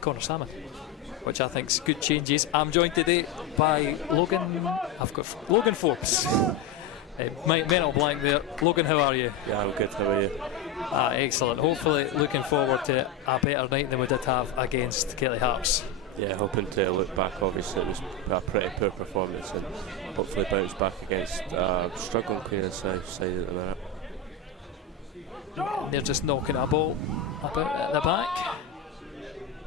Connor Salmon, which I think is good changes. I'm joined today by Logan. I've got Logan Forbes. Mental blank there. Logan, how are you? Yeah, I'm good. How are you? Excellent. Hopefully looking forward to a better night than we did have against Kelly Hearts. Yeah, hoping to look back. Obviously it was a pretty poor performance and hopefully bounce back against struggling Queen of the South side at the minute. They're just knocking a ball about at the back.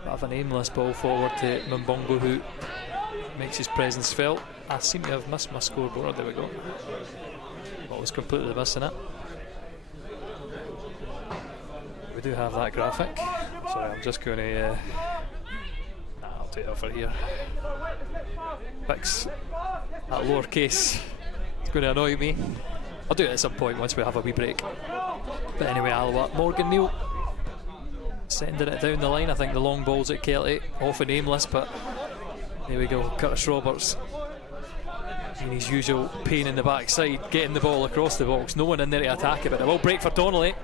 Bit of an aimless ball forward to Mbongo, who makes his presence felt. I seem to have missed my scoreboard. There we go. I was completely missing it. We do have that graphic. Sorry, I'm just going to... I'll take it over here. Fix that lowercase. It's going to annoy me. I'll do it at some point once we have a wee break. But anyway, Alloa. Morgan Neal sending it down the line. I think the long ball's at Kelty, often aimless, but there we go. Curtis Roberts in his usual pain in the backside, getting the ball across the box. No one in there to attack it, but it will break for Donnelly.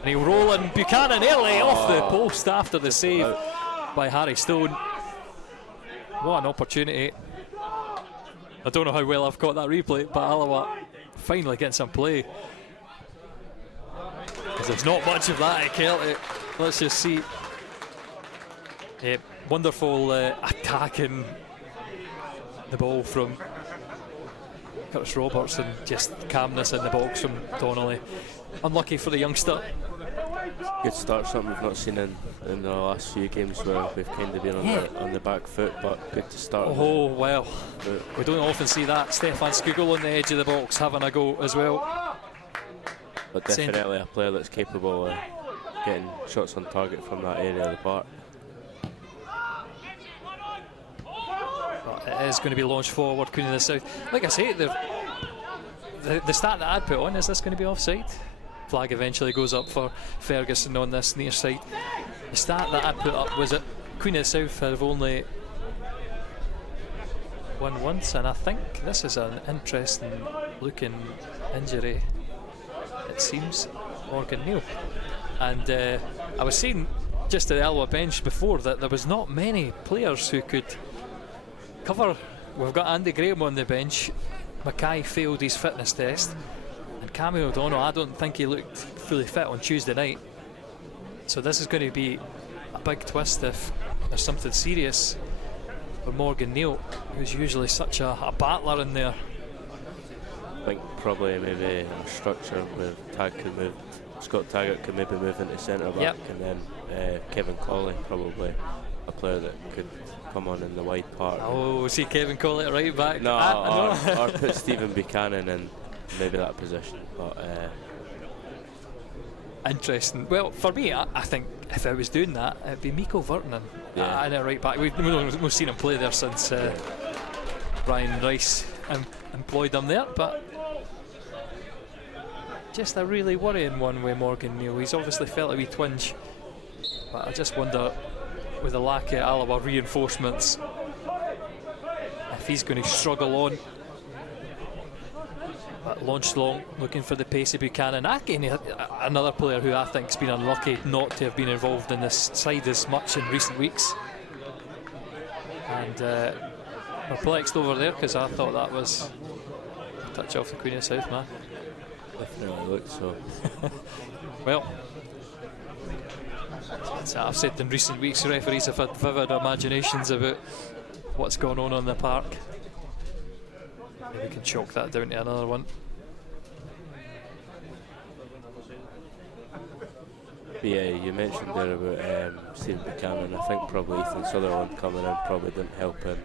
And he'll roll in. Buchanan early off the post after the save by Harry Stone. What an opportunity. I don't know how well I've got that replay, but Alloa finally getting some play. Because there's not much of that at Kelty. Let's just see. Wonderful attacking the ball from Curtis Roberts and just calmness in the box from Donnelly. Unlucky for the youngster. Good start, something we've not seen in the last few games where we've kind of been on the back foot, but good to start. Oh, well, we don't often see that. Stefan Skugel on the edge of the box having a go as well. But definitely a player that's capable of getting shots on target from that area of the park. It is going to be launched forward, Queen of the South. Like I say, the stat that I'd put on, is this going to be offside? Flag eventually goes up for Ferguson on this near side. The stat that I'd put up was that Queen of the South have only won once, and I think this is an interesting looking injury, it seems. Morgan Neal. And I was saying just at the Alloa bench before that there was not many players who could cover. We've got Andy Graham on the bench. Mackay failed his fitness test, and Cammy O'Donnell, I don't think he looked fully fit on Tuesday night. So this is going to be a big twist if there's something serious for Morgan Neal, who's usually such a battler in there. I think probably maybe a structure where Tag could move. Scott Taggart could maybe move into centre back, and then Kevin Colley, probably a player that could come on in the wide part. Oh, see Kevin Colley at right back? No, or put Stephen Buchanan in maybe that position. But interesting. Well, for me, I think if I was doing that, it'd be Miko Vertonen in at right back. We've seen him play there since Ryan Rice employed him there, but just a really worrying one with Morgan Neal. He's obviously felt a wee twinge, but I just wonder, with the lack of Alloa reinforcements, if he's going to struggle on. But launched long, looking for the pace of Buchanan. Again, another player who I think's been unlucky not to have been involved in this side as much in recent weeks. And perplexed over there, because I thought that was a touch off the Queen of the South man. Definitely looked so. Well, I've said in recent weeks referees have had vivid imaginations about what's going on the park. Maybe we can chalk that down to another one. But yeah, you mentioned there about Stephen Buchanan. I think probably Ethan Sutherland coming in probably didn't help him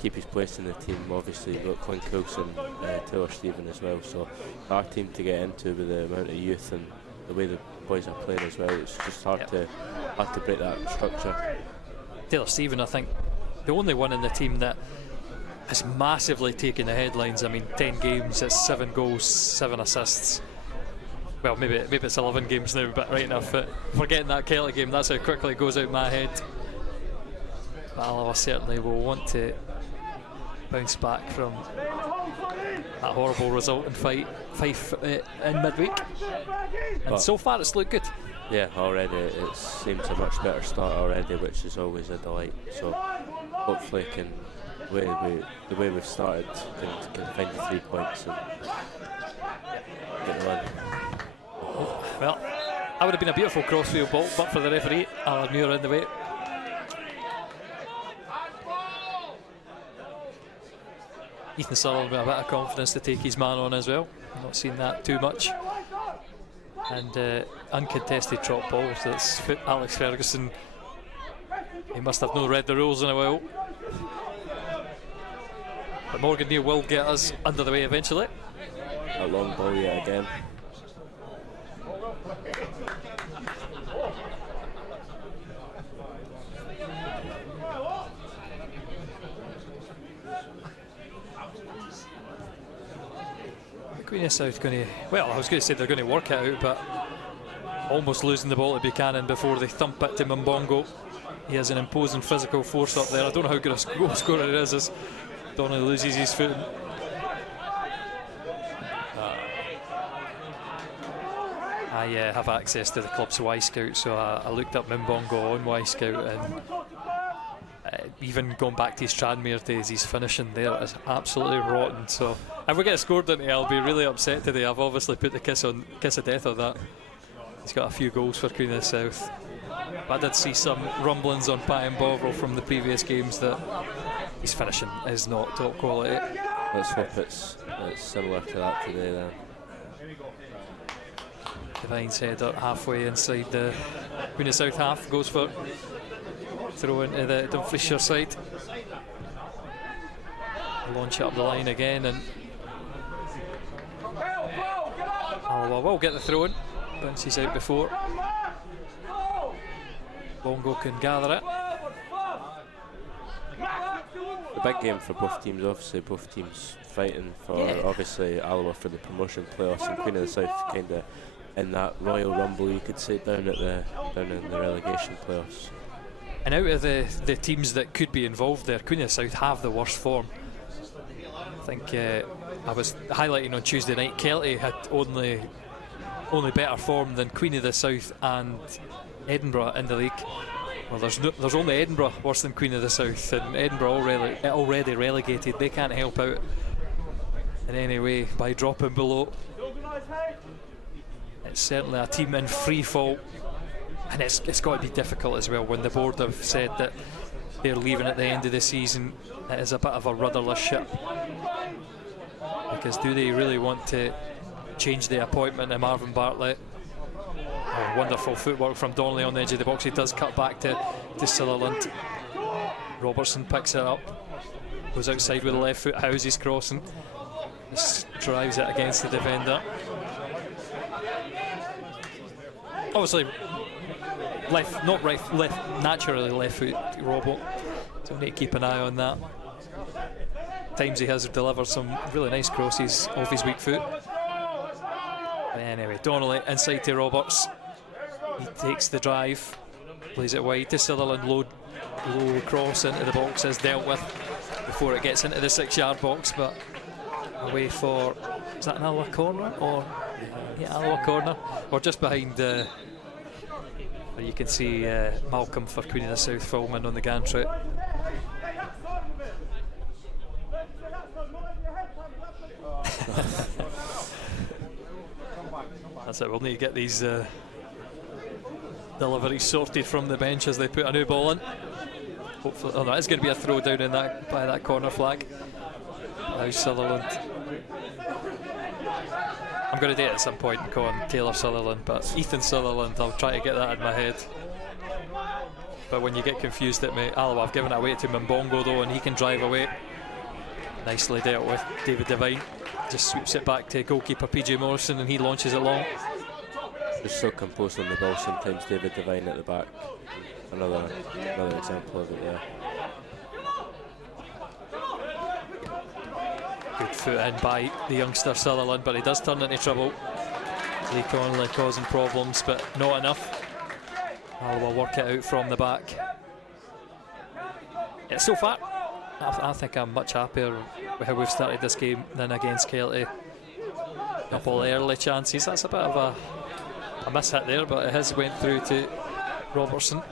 keep his place in the team. Obviously you've got Clint Coulson, Taylor Stephen as well, so our team to get into with the amount of youth and the way the boys are playing as well, it's just hard to break that structure. Taylor Stephen, I think, the only one in the team that has massively taken the headlines. I mean, 10 games, it's 7 goals, 7 assists. Well, maybe it's 11 games now, but right enough. Forgetting that Celtic game, that's how quickly it goes out my head. But Alloa certainly will want to bounce back from that horrible result in Fife in midweek. And so far it's looked good. Yeah, already it seems a much better start already, which is always a delight. So hopefully the way we've started can find the 3 points and get the win. Well, that would have been a beautiful crossfield ball, but for the referee, Alan Muir in the way. Ethan Sutherland with a bit of confidence to take his man on as well. Not seen that too much. And uncontested drop ball. So that's Alex Ferguson. He must have not read the rules in a while. But Morgan Neal will get us under the way eventually. A long ball yet again. Queen of South going to, well, I was going to say they're going to work it out, but almost losing the ball to Buchanan before they thump it to Mbongo. He has an imposing physical force up there. I don't know how good a goal scorer it is as Donnelly loses his foot. I have access to the club's Y-Scout, so I looked up Mbongo on Y-Scout, and even going back to his Tranmere days, his finishing there is absolutely rotten. So if we get scored into it, I'll be really upset today. I've obviously put the kiss of death on that. He's got a few goals for Queen of the South. But I did see some rumblings on Pat Bovril from the previous games that his finishing is not top quality. Let's hope it's similar to that today then. Devine's header halfway inside the Queen of South half, goes for throw into the Dumfriesshire side. Launch it up the line again, and Alloa will get the throw in. Bounces out before. Bongo can gather it. A big game for both teams, obviously. Both teams fighting for, obviously, Alloa for the promotion playoffs, and Queen of the South kind of in that Royal Rumble, you could say, down in the relegation playoffs. And out of the teams that could be involved there, Queen of the South have the worst form. I think I was highlighting on Tuesday night, Kelty had only better form than Queen of the South and Edinburgh in the league. Well, there's only Edinburgh worse than Queen of the South, and Edinburgh already relegated. They can't help out in any way by dropping below. It's certainly a team in free fall, and it's got to be difficult as well when the board have said that they're leaving at the end of the season. It is a bit of a rudderless ship, because do they really want to change the appointment of Marvin Bartlett? Oh, wonderful footwork from Donnelly on the edge of the box. He does cut back to Sutherland. Robertson picks it up, goes outside with the left foot. Houses crossing, just drives it against the defender. Obviously left, not right, left, naturally left foot Robbo, so we need to keep an eye on that. Times he has delivered some really nice crosses off his weak foot. But anyway, Donnelly inside to Roberts. He takes the drive, plays it wide to Sutherland. Low cross into the box is dealt with before it gets into the 6-yard box, but away for, is that an Alloa corner? Or yeah, Alloa corner, or just behind where you can see Malcolm for Queen of the South filming on the gantry. That's it, we'll need to get these deliveries sorted from the bench as they put a new ball in. Hopefully, oh no, it's going to be a throw down in that by that corner flag. Now Sutherland. I'm going to do it at some point and call him Taylor Sutherland, but Ethan Sutherland, I'll try to get that in my head. But when you get confused at me, Alloa, I've given it away to Mbongo though, and he can drive away. Nicely dealt with David Devine. Just sweeps it back to goalkeeper PJ Morrison, and he launches it long. Just so composed on the ball sometimes, David Devine at the back. Another example of it there. Good foot in by the youngster Sutherland, but he does turn into trouble. Lee Connolly causing problems, but not enough. Alloa work it out from the back. Yeah, so far, I think I'm much happier with how we've started this game than against Kelty. A couple early chances. That's a bit of a miss hit there, but it has went through to Robertson.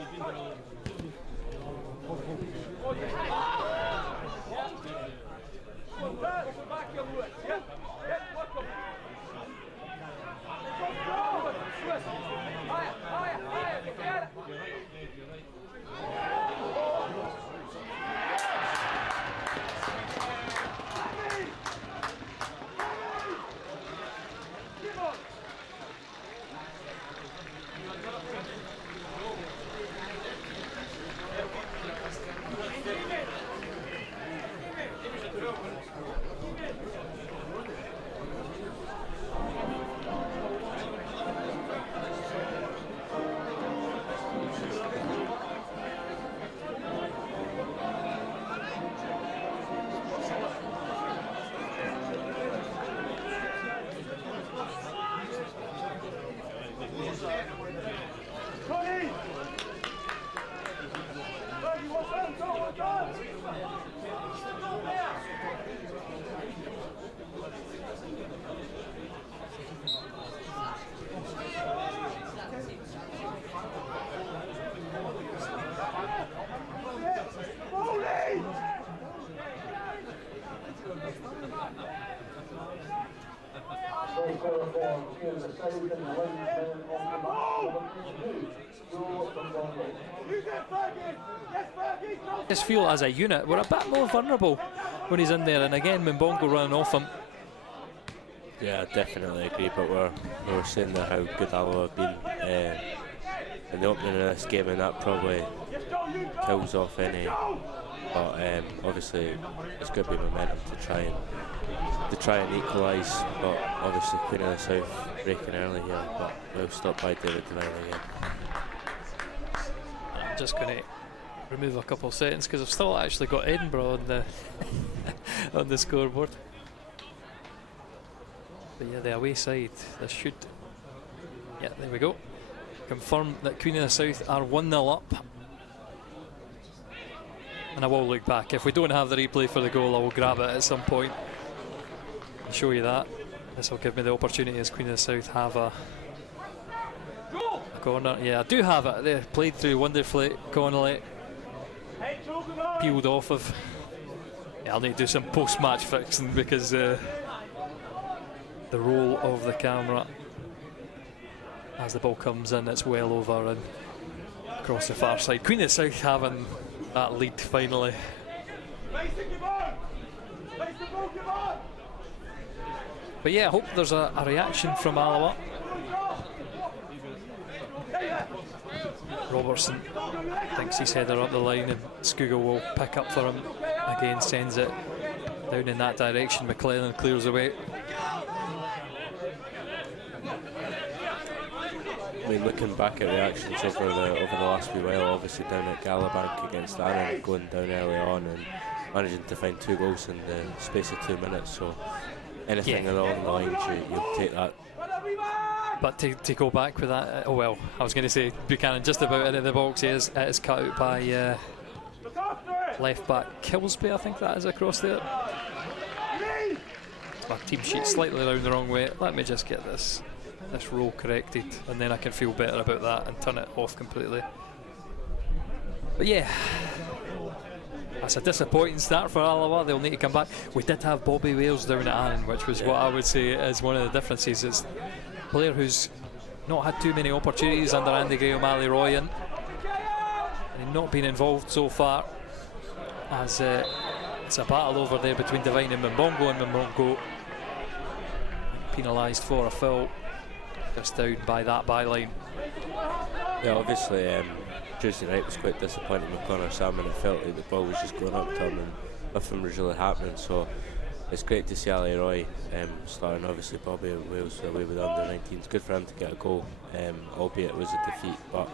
I just feel as a unit we're a bit more vulnerable when he's in there, and again Mbongo running off him. Yeah, I definitely agree, but we were saying that how good Alloa have been in the opening of this game, and that probably kills off any. But obviously it's going to be momentum to try and equalise. But obviously Queen of the South breaking early here, but we'll stop by David Devine again. I'm just going to remove a couple of settings because I've still actually got Edinburgh on the on the scoreboard. But yeah, the away side, this should, yeah, there we go. Confirm that Queen of the South are 1-0 up. And I will look back. If we don't have the replay for the goal, I will grab it at some point and show you that. This will give me the opportunity as Queen of the South have a corner. Yeah, I do have it. They played through wonderfully. Connolly peeled off of. Yeah, I'll need to do some post-match fixing because the roll of the camera as the ball comes in, it's well over and across the far side. Queen of the South having that lead finally. But yeah, I hope there's a reaction from Alloa. Robertson thinks he's headed up the line and Scugo will pick up for him. Again, sends it down in that direction. McClellan clears away. I mean, looking back at reactions over the last wee while, obviously down at Galabank against Annan, going down early on and managing to find 2 goals in the space of 2 minutes, so anything along the lines, you'll take that. But to go back with that, oh well, I was going to say Buchanan just about into the box. It is cut out by left back Kilsby, I think that is across there. My team sheet slightly down the wrong way. Let me just get this roll corrected and then I can feel better about that and turn it off completely. But yeah, that's a disappointing start for Alloa. They'll need to come back. We did have Bobby Wales down at Annan, which was what I would say is one of the differences. It's a player who's not had too many opportunities under Andy Gray O'Malley Royan and not been involved so far, as it's a battle over there between Devine and Mbongo penalised for a foul just down by that byline. Yeah, obviously Tuesday night was quite disappointing with Connor Salmon. It felt like the ball was just going up to him and nothing was really happening, so it's great to see Ali Roy starting. Obviously Bobby Wales away with under 19. It's good for him to get a goal, albeit it was a defeat, but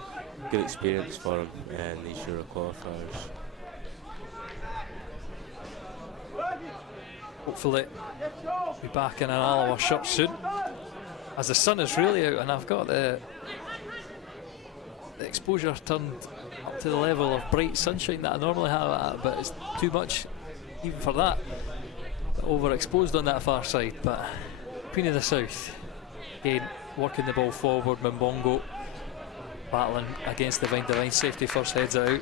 good experience for him in these Euro qualifiers. hopefully be back in an Alloa shirt soon, as the sun is really out and I've got the exposure turned up to the level of bright sunshine that I normally have at, but it's too much even for that. Overexposed on that far side. But Queen of the South again working the ball forward. Mbongo battling against Divine. Safety first, heads it out.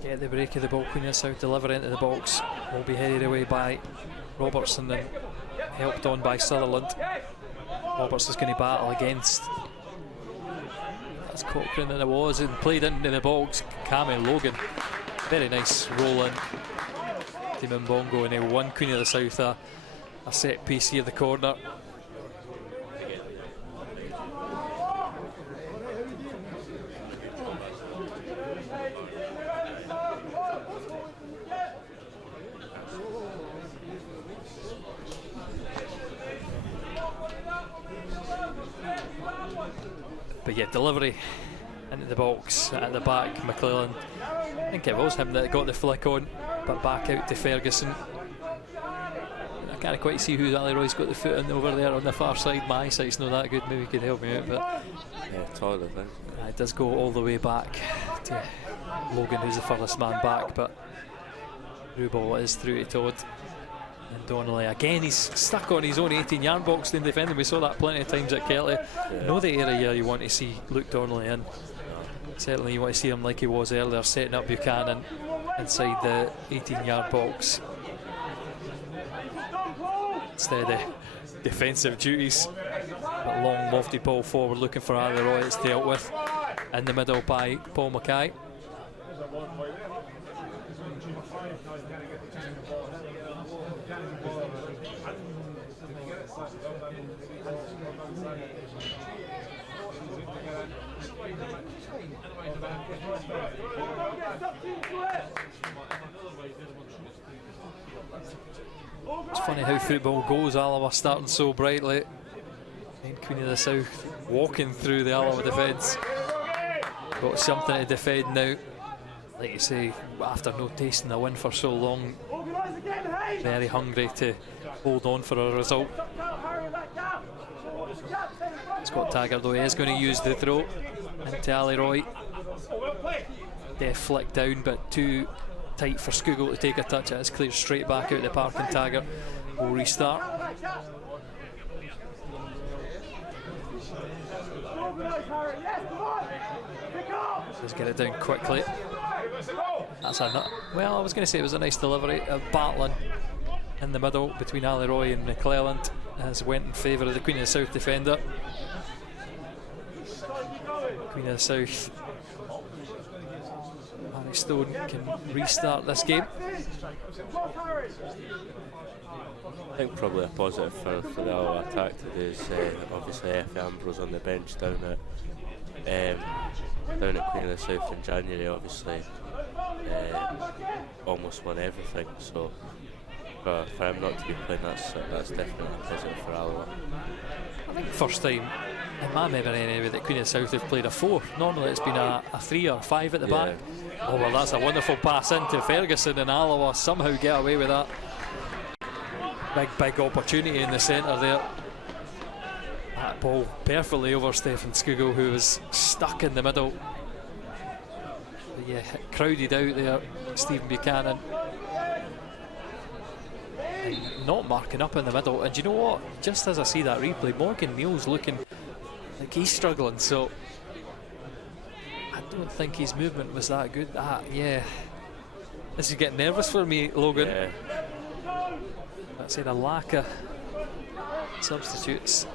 Get the break of the ball. Queen of the South deliver into the box. Will be headed away by Robertson and helped on by Sutherland. Roberts is going to battle against, that's Cochrane, and it was, and played into the box. Cammy Logan, very nice roll in to Mbongo, and he won Queen of the South a set piece here at the corner. But yeah, delivery into the box at the back. McClellan, I think it was him that got the flick on, but back out to Ferguson. I can't quite see who Ali Roy's got the foot in over there on the far side. My eyesight's not that good, maybe you could help me out. But yeah, Todd, I think. It does go all the way back to Logan, who's the furthest man back, but through ball is through to Todd. And Donnelly again, he's stuck on his own 18-yard box in defending. We saw that plenty of times at Kelly. Yeah. Know the area you want to see Luke Donnelly in. Certainly you want to see him like he was earlier, setting up Buchanan inside the 18-yard box instead of defensive duties. But long lofty ball forward looking for Ali Roy. It's dealt with in the middle by Paul Mackay. It's funny how football goes. Alloa starting so brightly, and Queen of the South walking through the Alloa defence. Got something to defend now. Like you say, after no tasting a win for so long, very hungry to hold on for a result. Scott Taggart, though, he is going to use the throw into Ali Roy. Def flick down, but too tight for Skugel to take a touch. It's cleared straight back out the park, and Taggart will restart. Let's get it down quickly. That's a well, I was going to say it was a nice delivery of Batlin in the middle between Ali Roy and McClelland, as went in favour of the Queen of the South defender. Queen of the South, Harry Stone can restart this game. I think probably a positive for the Alloa attack today is obviously F. Ambrose on the bench down at Queen of the South in January. Obviously almost won everything, so for him not to be playing, that's definitely a positive for Alloa. I think first time in my memory anyway that Queen of the South have played a 4. Normally it's been a 3 or 5 at the back. Oh well, that's a wonderful pass into Ferguson, and Alloa somehow get away with that. Big opportunity in the centre there. That ball perfectly over Stefan Skugel, who was stuck in the middle. But yeah, crowded out there, Stephen Buchanan. And not marking up in the middle. And you know what? Just as I see that replay, Morgan Neal's looking like he's struggling, so I don't think his movement was that good. Yeah. This is getting nervous for me, Logan. Yeah. I'd say the lack of substitutes.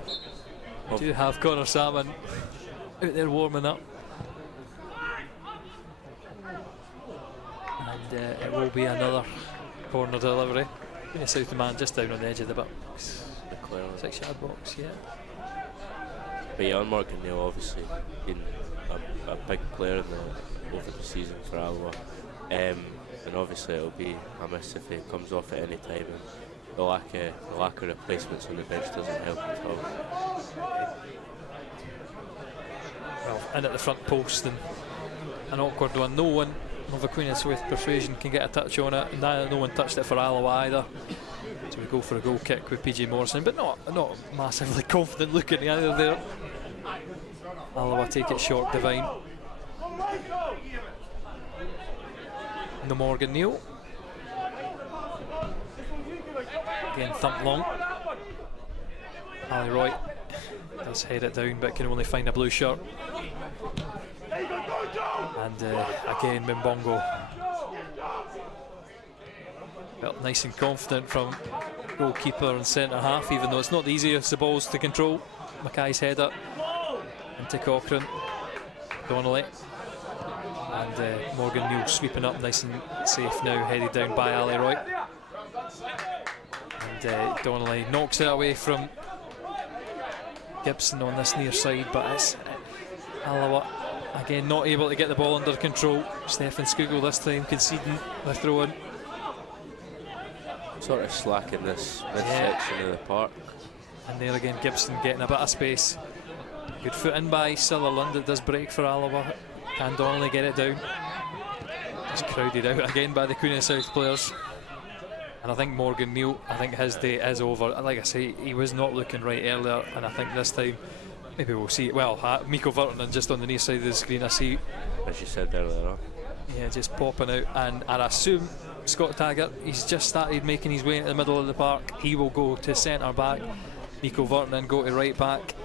We do have Connor Salmon out there warming up. And it will be another corner delivery. Queen of South man just down on the edge of the box. 6-yard box, yeah. But yeah, Morgan Neal obviously been a big player over the season for Alloa. and obviously it'll be a miss if he comes off at any time, and the lack of replacements on the bench doesn't help at all. Well, in at the front post, and an awkward one. No one of a Queen of South persuasion can get a touch on it, and no one touched it for Alloa either. So we go for a goal kick with PJ Morrison, but not massively confident looking either there. Alloa take it short, Divine. No Morgan Neal. Again, thump long. Ali Roy does head it down, but can only find a blue shirt. And again, Mbongo felt nice and confident from goalkeeper and centre half, even though it's not the easiest of balls to control. Mackay's header into Cochrane, Donnelly, and Morgan Neal sweeping up nice and safe now, headed down by Ali Roy. And Donnelly knocks it away from Gibson on this near side, but it's Alloa again not able to get the ball under control. Stefan Skugel this time conceding the throw-in. Sort of slack in this midsection of the park. And there again, Gibson getting a bit of space. Good foot in by Sutherland. It does break for Alloa. Can Donnelly get it down? Just crowded out again by the Queen of South players. And I think Morgan Neal, I think his day is over. Like I say, he was not looking right earlier, and I think this time maybe we'll see it. Well, Miko Virtanen just on the near side of the screen, I see. As you said earlier on. Yeah, just popping out, and I assume Scott Taggart, he's just started making his way into the middle of the park. He will go to centre back. Miko Virtanen go to right back.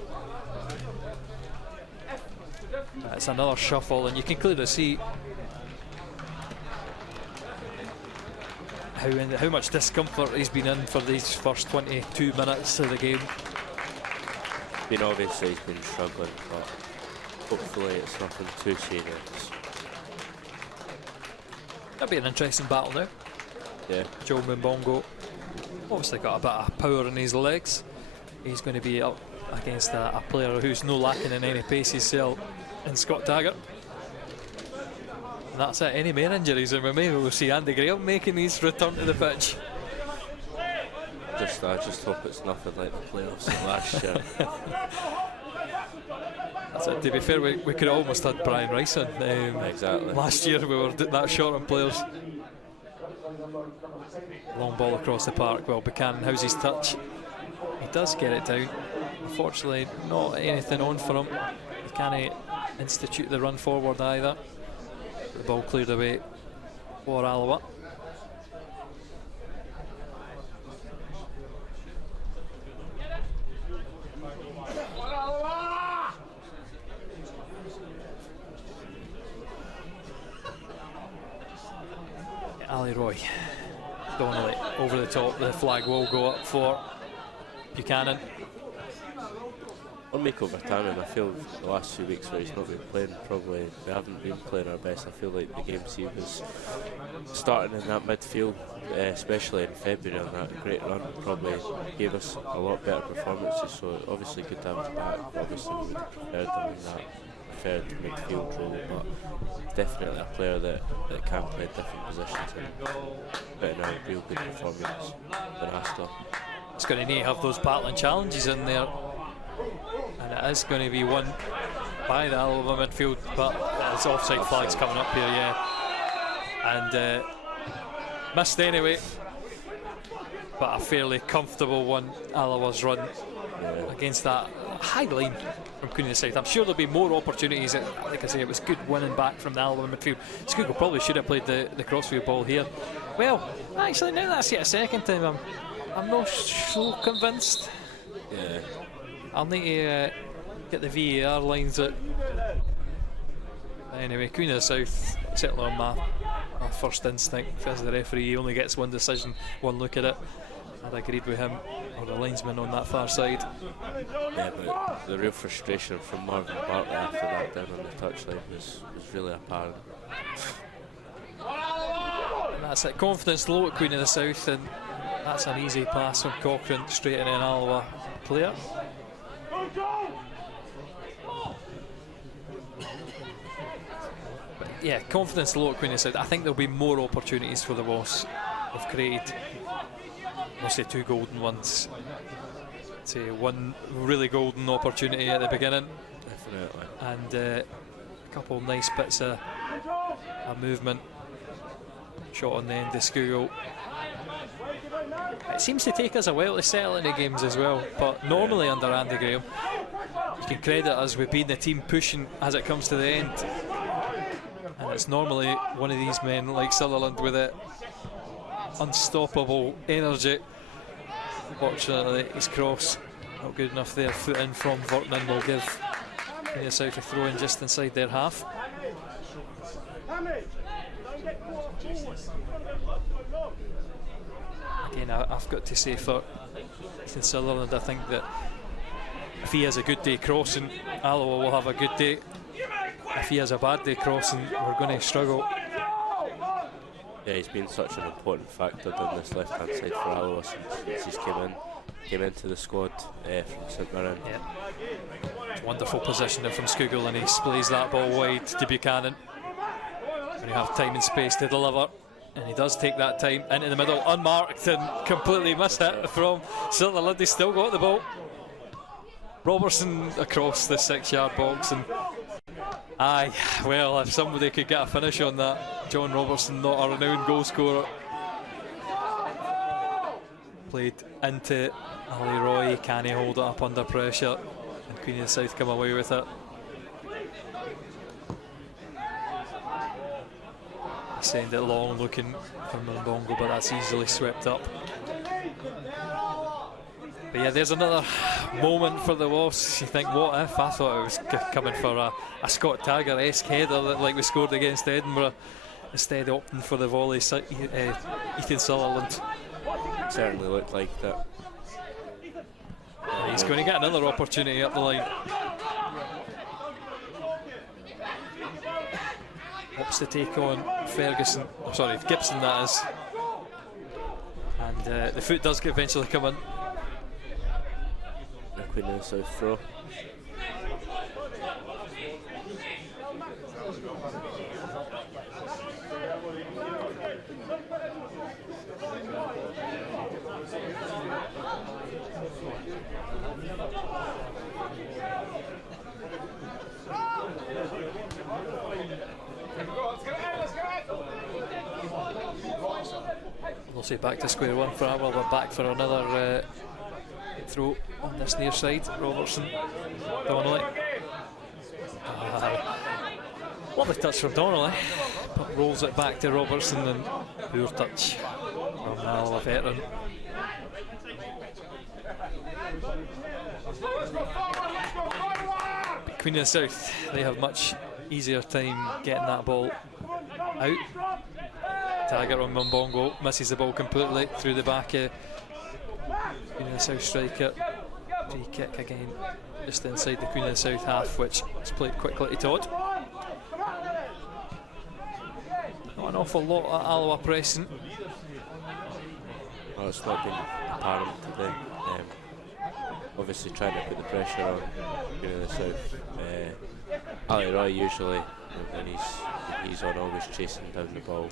It's another shuffle, and you can clearly see how much discomfort he's been in for these first 22 minutes of the game. Obviously he's been struggling, but hopefully it's nothing too serious. That'll be an interesting battle now. Yeah. Joe Mbongo obviously got a bit of power in his legs. He's going to be up against a player who's no lacking in any pace himself in Scott Taggart. And that's it, any more injuries, and maybe we'll see Andy Graham making his return to the pitch. I just hope it's nothing like the playoffs last year. That's it. To be fair, we could have almost had Brian Rice on. Exactly. Last year we were that short on players. Long ball across the park. Well, Buchanan, how's his touch? He does get it down. Unfortunately, not anything on for him. He can't institute the run forward either. The ball cleared away for Alloa. Ali Roy, Donnelly over the top. The flag will go up for Buchanan. On Miko Virtanen, I feel the last 2 weeks where he's not been playing, probably we haven't been playing our best. I feel like the games he was starting in that midfield, especially in February on that great run, probably gave us a lot better performances. So obviously good to have him back. Obviously we would have preferred him in that preferred midfield role, but definitely a player that can play different positions and put in a real good performance than Astor. It's going to need to have those battling challenges in there, and it is going to be won by the Alloa midfield, but it's offside flags coming up here, yeah. And missed anyway, but a fairly comfortable one. Alloa's run against that high line from Queen of the South. I'm sure there'll be more opportunities. Like I say, it was good winning back from the Alloa midfield. Skugel probably should have played the crossfield ball here. Well, actually, now that's yet a second time. I'm not so convinced. Yeah. I'll need to get the VAR lines out. Anyway, Queen of the South, certainly on my first instinct as the referee, he only gets one decision, one look at it. I'd agreed with him, or the linesman on that far side. Yeah, but the real frustration from Marvin Bartley after that down on the touchline was really apparent. And that's it, confidence low at Queen of the South, and that's an easy pass from Cochrane straight in an Alloa player. yeah, confidence low at Queen of South. I think there'll be more opportunities for the Wasps. They've created, I'll say 2 golden ones. Say 1 really golden opportunity at the beginning. Definitely. And a couple of nice bits of movement. Shot on the end of Scougall. It seems to take us a while to settle into games as well, but normally under Andy Graham, you can credit us with being the team pushing as it comes to the end. And it's normally one of these men like Sutherland with it unstoppable energy. Fortunately, his cross not good enough there. Foot in from Vernon will give Queen of South a throw in just inside their half. Again, I've got to say for Ethan Sutherland, I think that if he has a good day crossing, Alloa will have a good day. If he has a bad day crossing, we're going to struggle. Yeah, he's been such an important factor down this left-hand side for Alloa since he's came into the squad from St Mirren. Yeah. Wonderful positioning from Scougall, and he splays that ball wide to Buchanan. When you have time and space to deliver, and he does take that time into the middle, unmarked, and completely missed it from Sutherland. He's still got the ball. Robertson across the 6-yard box, and aye, well, if somebody could get a finish on that, John Robertson, not a renowned goal scorer. Played into Ali Roy, can he hold it up under pressure? And Queen of the South come away with it. Send it long, looking for Mbongo, but that's easily swept up. But yeah, there's another moment for the Wasps. You think, what if? I thought it was coming for a Scott Taggart-esque header like we scored against Edinburgh. Instead opting for the volley, Ethan Sutherland. It certainly looked like that. He's going to get another opportunity up the line. Hopes to take on Ferguson, oh, sorry, Gibson that is. And the foot does eventually come in. The Queen of the South throw. We'll say back to square one for Alloa, but back for another throw on this near side. Robertson, Donnelly. Lovely touch from Donnelly, but rolls it back to Robertson, and poor touch from the Alloa veteran. But Queen of the South, they have much easier time getting that ball out. Taggart on Mbongo, misses the ball completely through the back of Queen of the South striker. Free kick again, just inside the Queen of the South half, which is played quickly to Todd. Not an awful lot at Alloa pressing. Well, it's not been apparent today. Obviously trying to put the pressure on Queen of the South. Ali Roy usually, when he's on, always chasing down the ball.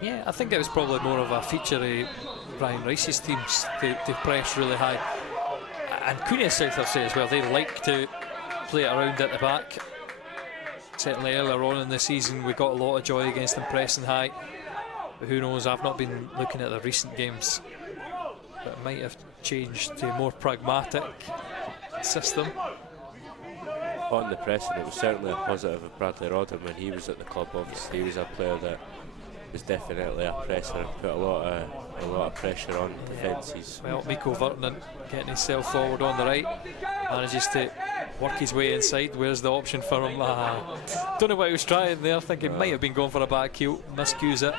Yeah, I think it was probably more of a feature of Ryan Rice's teams to press really high. And Queen of the South, I'll say as well, they like to play it around at the back. Certainly earlier on in the season we got a lot of joy against them pressing high. But who knows, I've not been looking at the recent games. But it might have changed to a more pragmatic system. On the pressing, it was certainly a positive of Bradley Rodham when he was at the club. Obviously he was a player that was definitely a presser and put a lot of pressure on defences. Well, Miko Vernon getting himself forward on the right, manages to work his way inside. Where's the option for him? Don't know what he was trying there. I think he might have been going for a back heel, miscues it,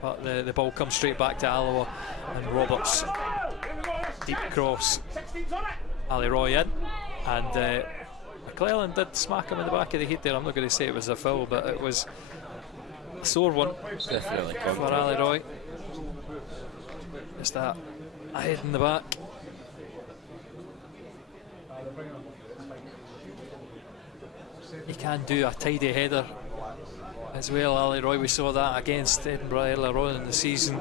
but the ball comes straight back to Alloa, and Roberts, deep cross, Ali Roy in, and McClellan did smack him in the back of the head there. I'm not going to say it was a foul, but it was a sore one. Definitely for Ali Roy. Just that head in the back. He can do a tidy header as well. Ali Roy, we saw that against Edinburgh earlier on in the season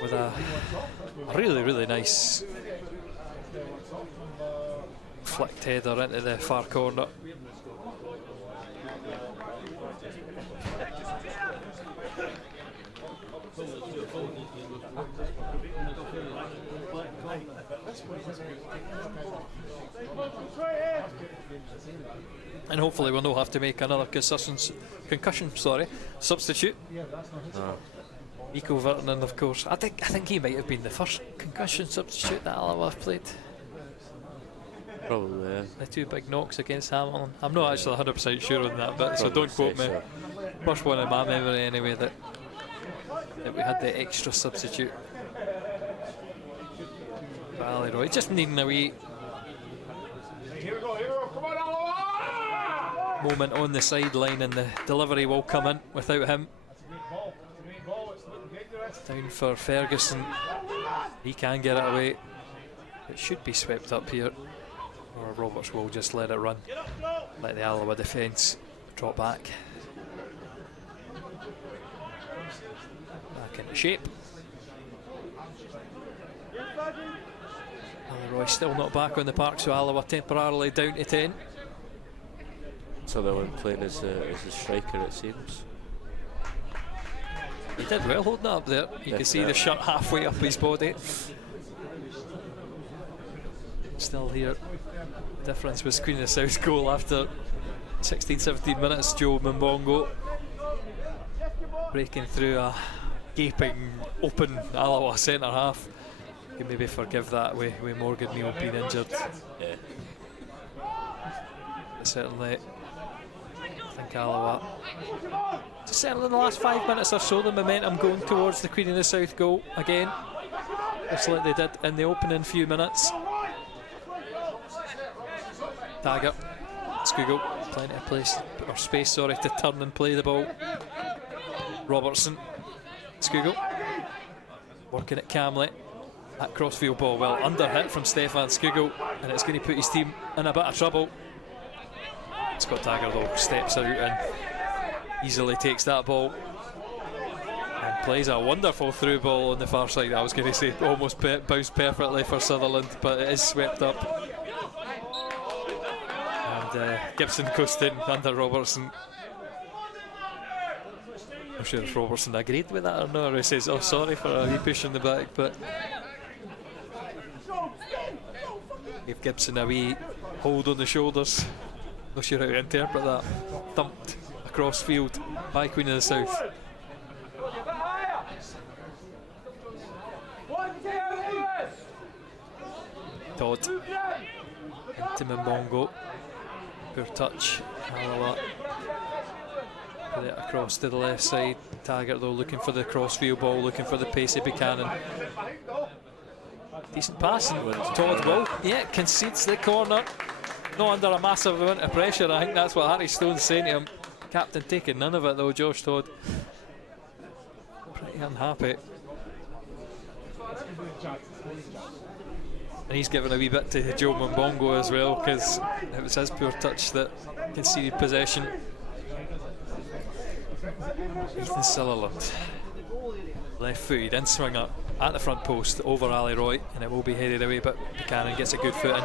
with a really nice flicked header into the far corner. And hopefully we'll not have to make another concussion substitute. Nico Vernon, of course. I think he might have been the first concussion substitute that Alloa have played. Probably, yeah. The 2 big knocks against Hamilton. I'm not actually 100% sure on that bit, so don't quote me. So. First one in my memory anyway that we had the extra substitute. Ali Roy just needing a wee moment on the sideline, and the delivery will come in without him. Down for Ferguson. He can get it away. It should be swept up here, or Roberts will just let it run. Let the Alloa defence drop back. Back into shape. Roy still not back on the park, so Alloa temporarily down to 10. So they weren't playing as a striker, it seems. He did well holding it up there. You can see the shirt halfway up his body. Still here. Difference was Queen of the South goal after 16-17 minutes. Joe Mbongo breaking through a gaping open Alloa centre half. You can maybe forgive that with Morgan Neal being injured. Yeah. Certainly, I think Alloa, certainly in the last 5 minutes or so, the momentum going towards the Queen of the South goal again, just like they did in the opening few minutes. Taggart, Skugel, plenty of space to turn and play the ball. Robertson, Skugel, working it calmly. That crossfield ball, well, under hit from Stefan Skugel, and it's going to put his team in a bit of trouble. Scott Taggart though steps out and easily takes that ball and plays a wonderful through ball on the far side. I was going to say almost bounced perfectly for Sutherland, but it is swept up. And Gibson goes in under Robertson. I'm sure if Robertson agreed with that or not, or he says, oh sorry for a wee push in the back, but gave Gibson a wee hold on the shoulders. Not sure how to interpret that. Thumped across field by Queen of the South. Todd into Mbongo. Poor touch. Alloa put it across to the left side. Taggart though looking for the crossfield ball, looking for the pacey Buchanan. Decent pass, and Todd will, concedes the corner. Not under a massive amount of pressure. I think that's what Harry Stone's saying to him. Captain taking none of it though, Josh Todd. Pretty unhappy. And he's given a wee bit to Joe Mbongo as well, because it was his poor touch that conceded possession. Ethan Sutherland, left footed in swinger at the front post over Ali Roy, and it will be headed away, but Buchanan gets a good foot in.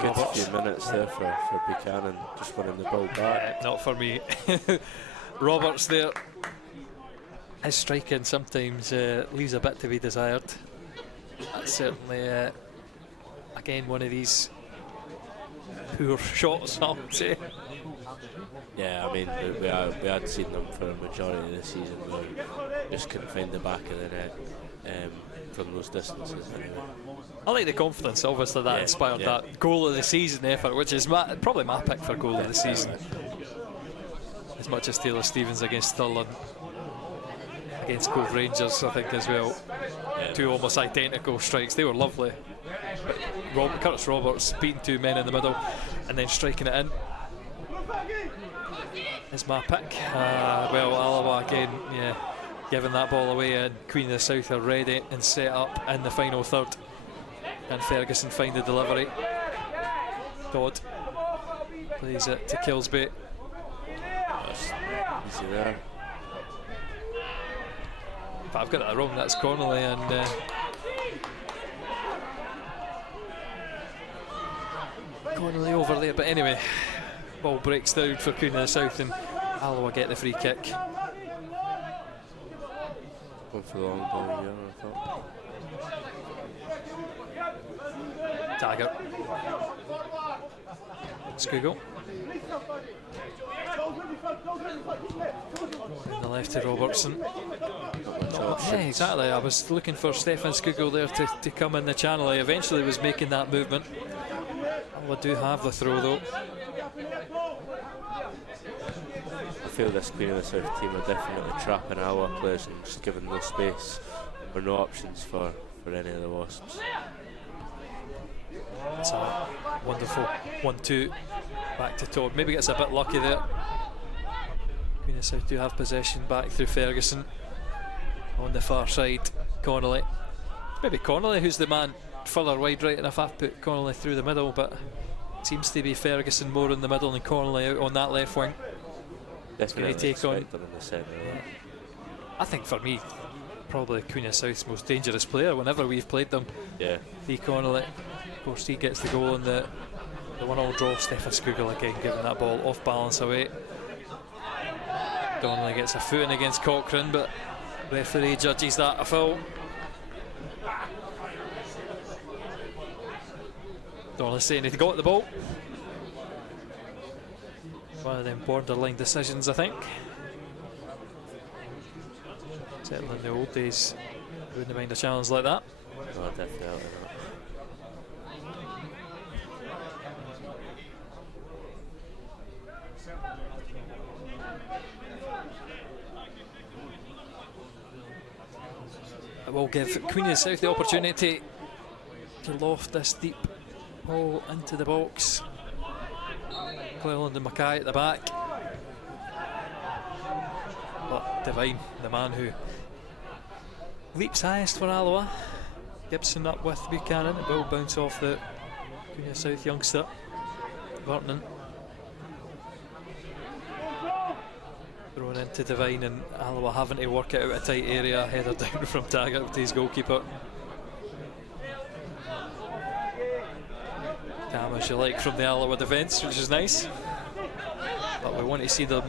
Good few minutes there for Buchanan, just winning the ball back. Not for me. Roberts there. His striking sometimes leaves a bit to be desired. That's certainly, again, one of these poor shots, I would say. Yeah, I mean, we had seen them for a majority of the season, but just couldn't find the back of the net from those distances anyway. I like the confidence, obviously, that inspired that goal of the season effort, which is probably my pick for goal of the season. As much as Taylor Stevens against Stirling, against Cove Rangers, I think, as well. Two almost identical strikes, they were lovely. But Curtis Roberts beating two men in the middle and then striking it in is my pick. Well, Alloa again, giving that ball away, and Queen of the South are ready and set up in the final third. And Ferguson find the delivery. Todd Plays it to Killsby. That's easy there. But I've got that wrong, that's Connolly, and Connolly over there. But anyway, ball breaks down for Queen of the South, and Alloa get the free kick. Going for the long ball here, I thought. Taggart. Skugel. On the left to Robertson. Yeah, exactly. I was looking for Stefan Skugel there to come in the channel. He eventually was making that movement. I do have the throw though. I feel this Queen of the South team are definitely trapping Alloa players and just giving no space or no options for any of the Wasps. It's a wonderful 1-2 back to Todd. Maybe gets a bit lucky there. Queen of South do have possession back through Ferguson. On the far side, Connolly. Maybe Connolly who's the man further wide right, and if I put Connolly through the middle, but it seems to be Ferguson more in the middle and Connolly out on that left wing. Definitely take on. In the centre. Yeah. I think for me, probably Queen of South's most dangerous player whenever we've played them. Yeah. Lee Connolly. Of course, he gets the goal in the 1-all draw. Stefan Skugel again giving that ball off balance away. Donnelly gets a foot in against Cochrane, but referee judges that a foul. Donnelly saying he'd got the ball. One of them borderline decisions, I think. Certainly in the old days, wouldn't mind a challenge like that. No, definitely not. It will give Queen of the South the opportunity to loft this deep ball into the box. Cleland and Mackay at the back. But Devine, the man who leaps highest for Alloa. Gibson up with Buchanan. It will bounce off the Queen of the South youngster, Vernon. Thrown into Devine, and Alloa having to work it out a tight area. Header down from Taggart to his goalkeeper. Calm as you like from the Alloa defence, which is nice. But we want to see them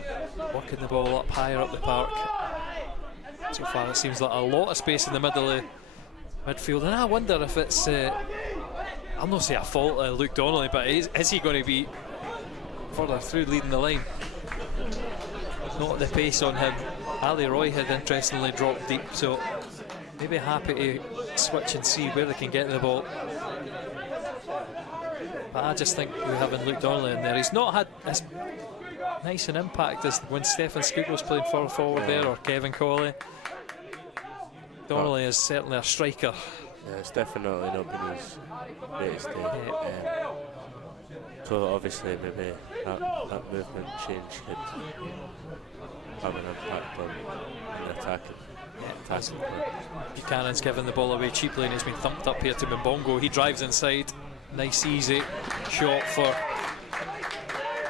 working the ball up higher up the park. So far it seems like a lot of space in the middle of midfield, and I wonder if it's I'll not say a fault of Luke Donnelly, but is he going to be further through leading the line? Not the pace on him. Ali Roy had interestingly dropped deep, so maybe happy to switch and see where they can get the ball. But I just think we having Luke Donnelly in there, he's not had as nice an impact as when Stefan Skugel's playing further forward there, or Kevin Colley. Donnelly is certainly a striker. Yeah, it's definitely not been his greatest day. Yeah. So obviously maybe that movement change could have an impact on the attacking. Buchanan's given the ball away cheaply, and it's been thumped up here to Mbongo. He drives inside. Nice easy shot for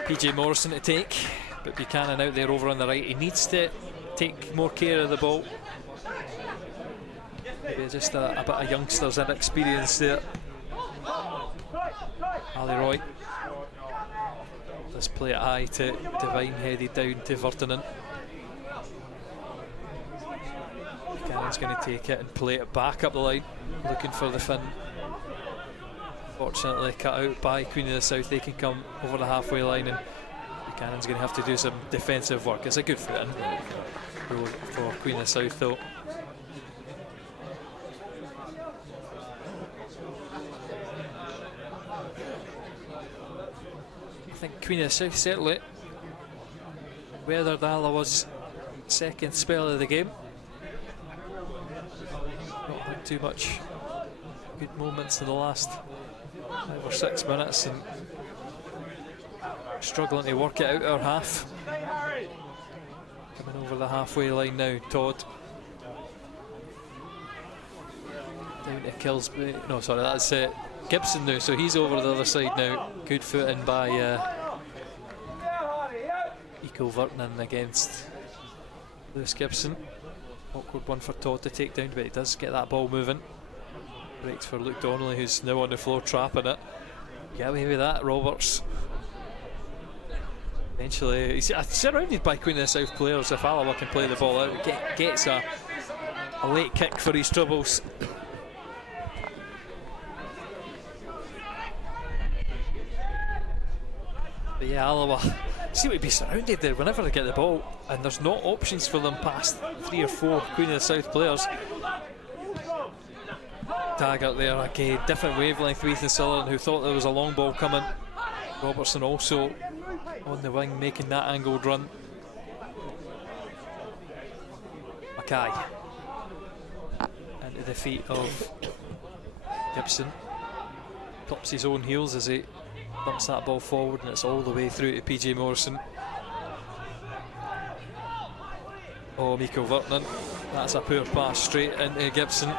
PJ Morrison to take, but Buchanan out there over on the right. He needs to take more care of the ball. Maybe just a bit of youngsters inexperience there. Ali Roy. Let's play it high to Devine, headed down to Vertonen. Buchanan's going to take it and play it back up the line, looking for the fin. Fortunately cut out by Queen of the South. They can come over the halfway line, and Buchanan's going to have to do some defensive work. It's a good foot in for Queen of the South though. I think Queen of the South certainly weathered Alloa's second spell of the game. Not had too much good moments in the last 5 or 6 minutes, and struggling to work it out our half. Coming over the halfway line now, Todd. Down to Killsby. No, sorry, that's Gibson now, so he's over the other side now. Good foot in by Michael Vernon against Lewis Gibson. Awkward one for Todd to take down, but he does get that ball moving. Breaks for Luke Donnelly, who's now on the floor trapping it. Get away with that, Roberts. Eventually, he's surrounded by Queen of the South players. If Alloa can play the ball out, gets a late kick for his troubles. But yeah, Alloa seem to be surrounded there whenever they get the ball, and there's no options for them past 3 or 4 Queen of the South players. Taggart there again, different wavelength with Ethan Sutherland, who thought there was a long ball coming. Robertson also on the wing making that angled run. Mackay into the feet of Gibson. Tops his own heels as he dumps that ball forward, and it's all the way through to PJ Morrison. Oh, Michael Vernon, that's a poor pass straight into Gibson.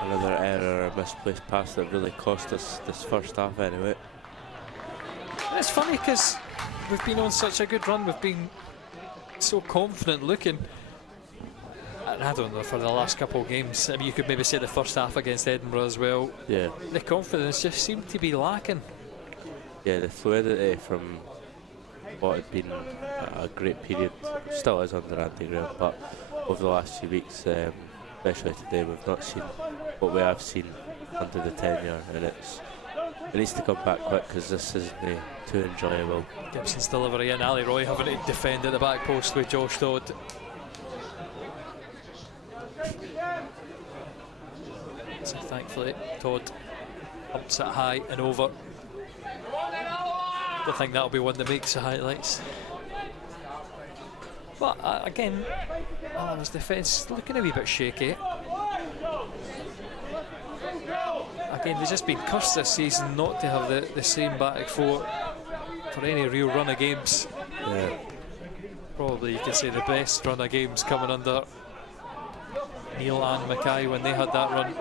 Another error, a misplaced pass that really cost us this first half anyway. It's funny because we've been on such a good run, we've been so confident looking. And I don't know, for the last couple of games, I mean, you could maybe say the first half against Edinburgh as well. Yeah. The confidence just seemed to be lacking. Yeah, the fluidity from what had been a great period, still is under Andy Graham, but over the last few weeks, especially today, we've not seen what we have seen under the tenure, and it needs to come back quick because this isn't too enjoyable. Gibson's delivery and Ali Roy having to defend at the back post with Josh Todd. So thankfully Todd pumps it high and over. I think that'll be one that makes the highlights. But again, Alloa's defence looking a wee bit shaky. Again, they've just been cursed this season not to have the same back four for any real run of games. Yeah. Probably you could say the best run of games coming under Neil and Mackay when they had that run.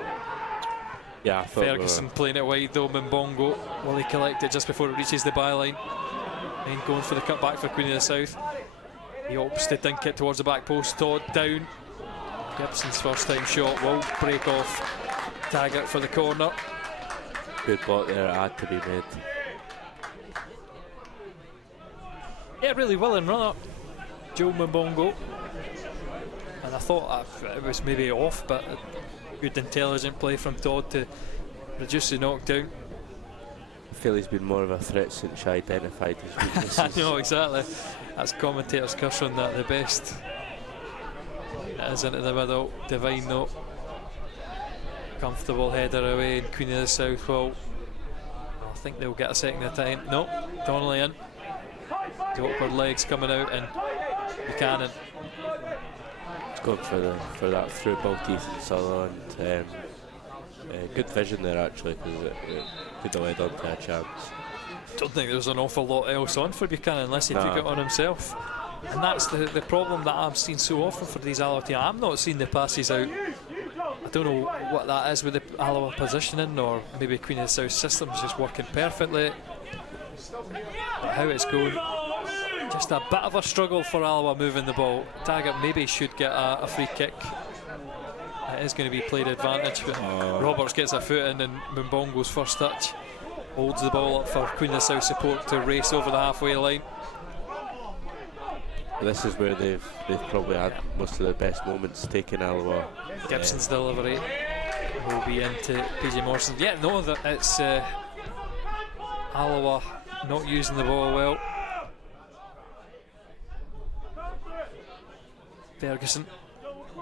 Yeah, I thought Ferguson playing it wide though, Mbongo will he collect it just before it reaches the byline. Then going for the cutback for Queen of the South. He opts to dink it towards the back post. Todd down. Gibson's first time shot will break off. Taggart for the corner. Good block there, it had to be made. Yeah, really willing runner, Joe Mbongo. And I thought it was maybe off, but good intelligent play from Todd to reduce the knockdown. I feel he's been more of a threat since he identified his weaknesses. I know, exactly. That's commentators curse on that the best. It is into the middle. Divine though. Comfortable header away, and Queen of the South will. I think they'll get a second time. No, Donnelly in. The awkward legs coming out, and Buchanan. He's going for that through ball to Ethan Sutherland. Good vision there actually, because it could have led on to a chance. Don't think there was an awful lot else on for Buchanan unless he took it on himself. And that's the problem that I've seen so often for these Alloa teams. I'm not seeing the passes out. I don't know what that is with the Alloa positioning, or maybe Queen of the South system is just working perfectly. But how it's going, just a bit of a struggle for Alloa moving the ball. Taggart maybe should get a free kick. It is going to be played advantage, but Roberts gets a foot in, and Mbongo's first touch holds the ball up for Queen of the South support to race over the halfway line. This is where they've probably had most of the best moments taking Alloa. Gibson's delivery will be into PJ Morrison. Yeah, no, it's Alloa not using the ball well. Ferguson.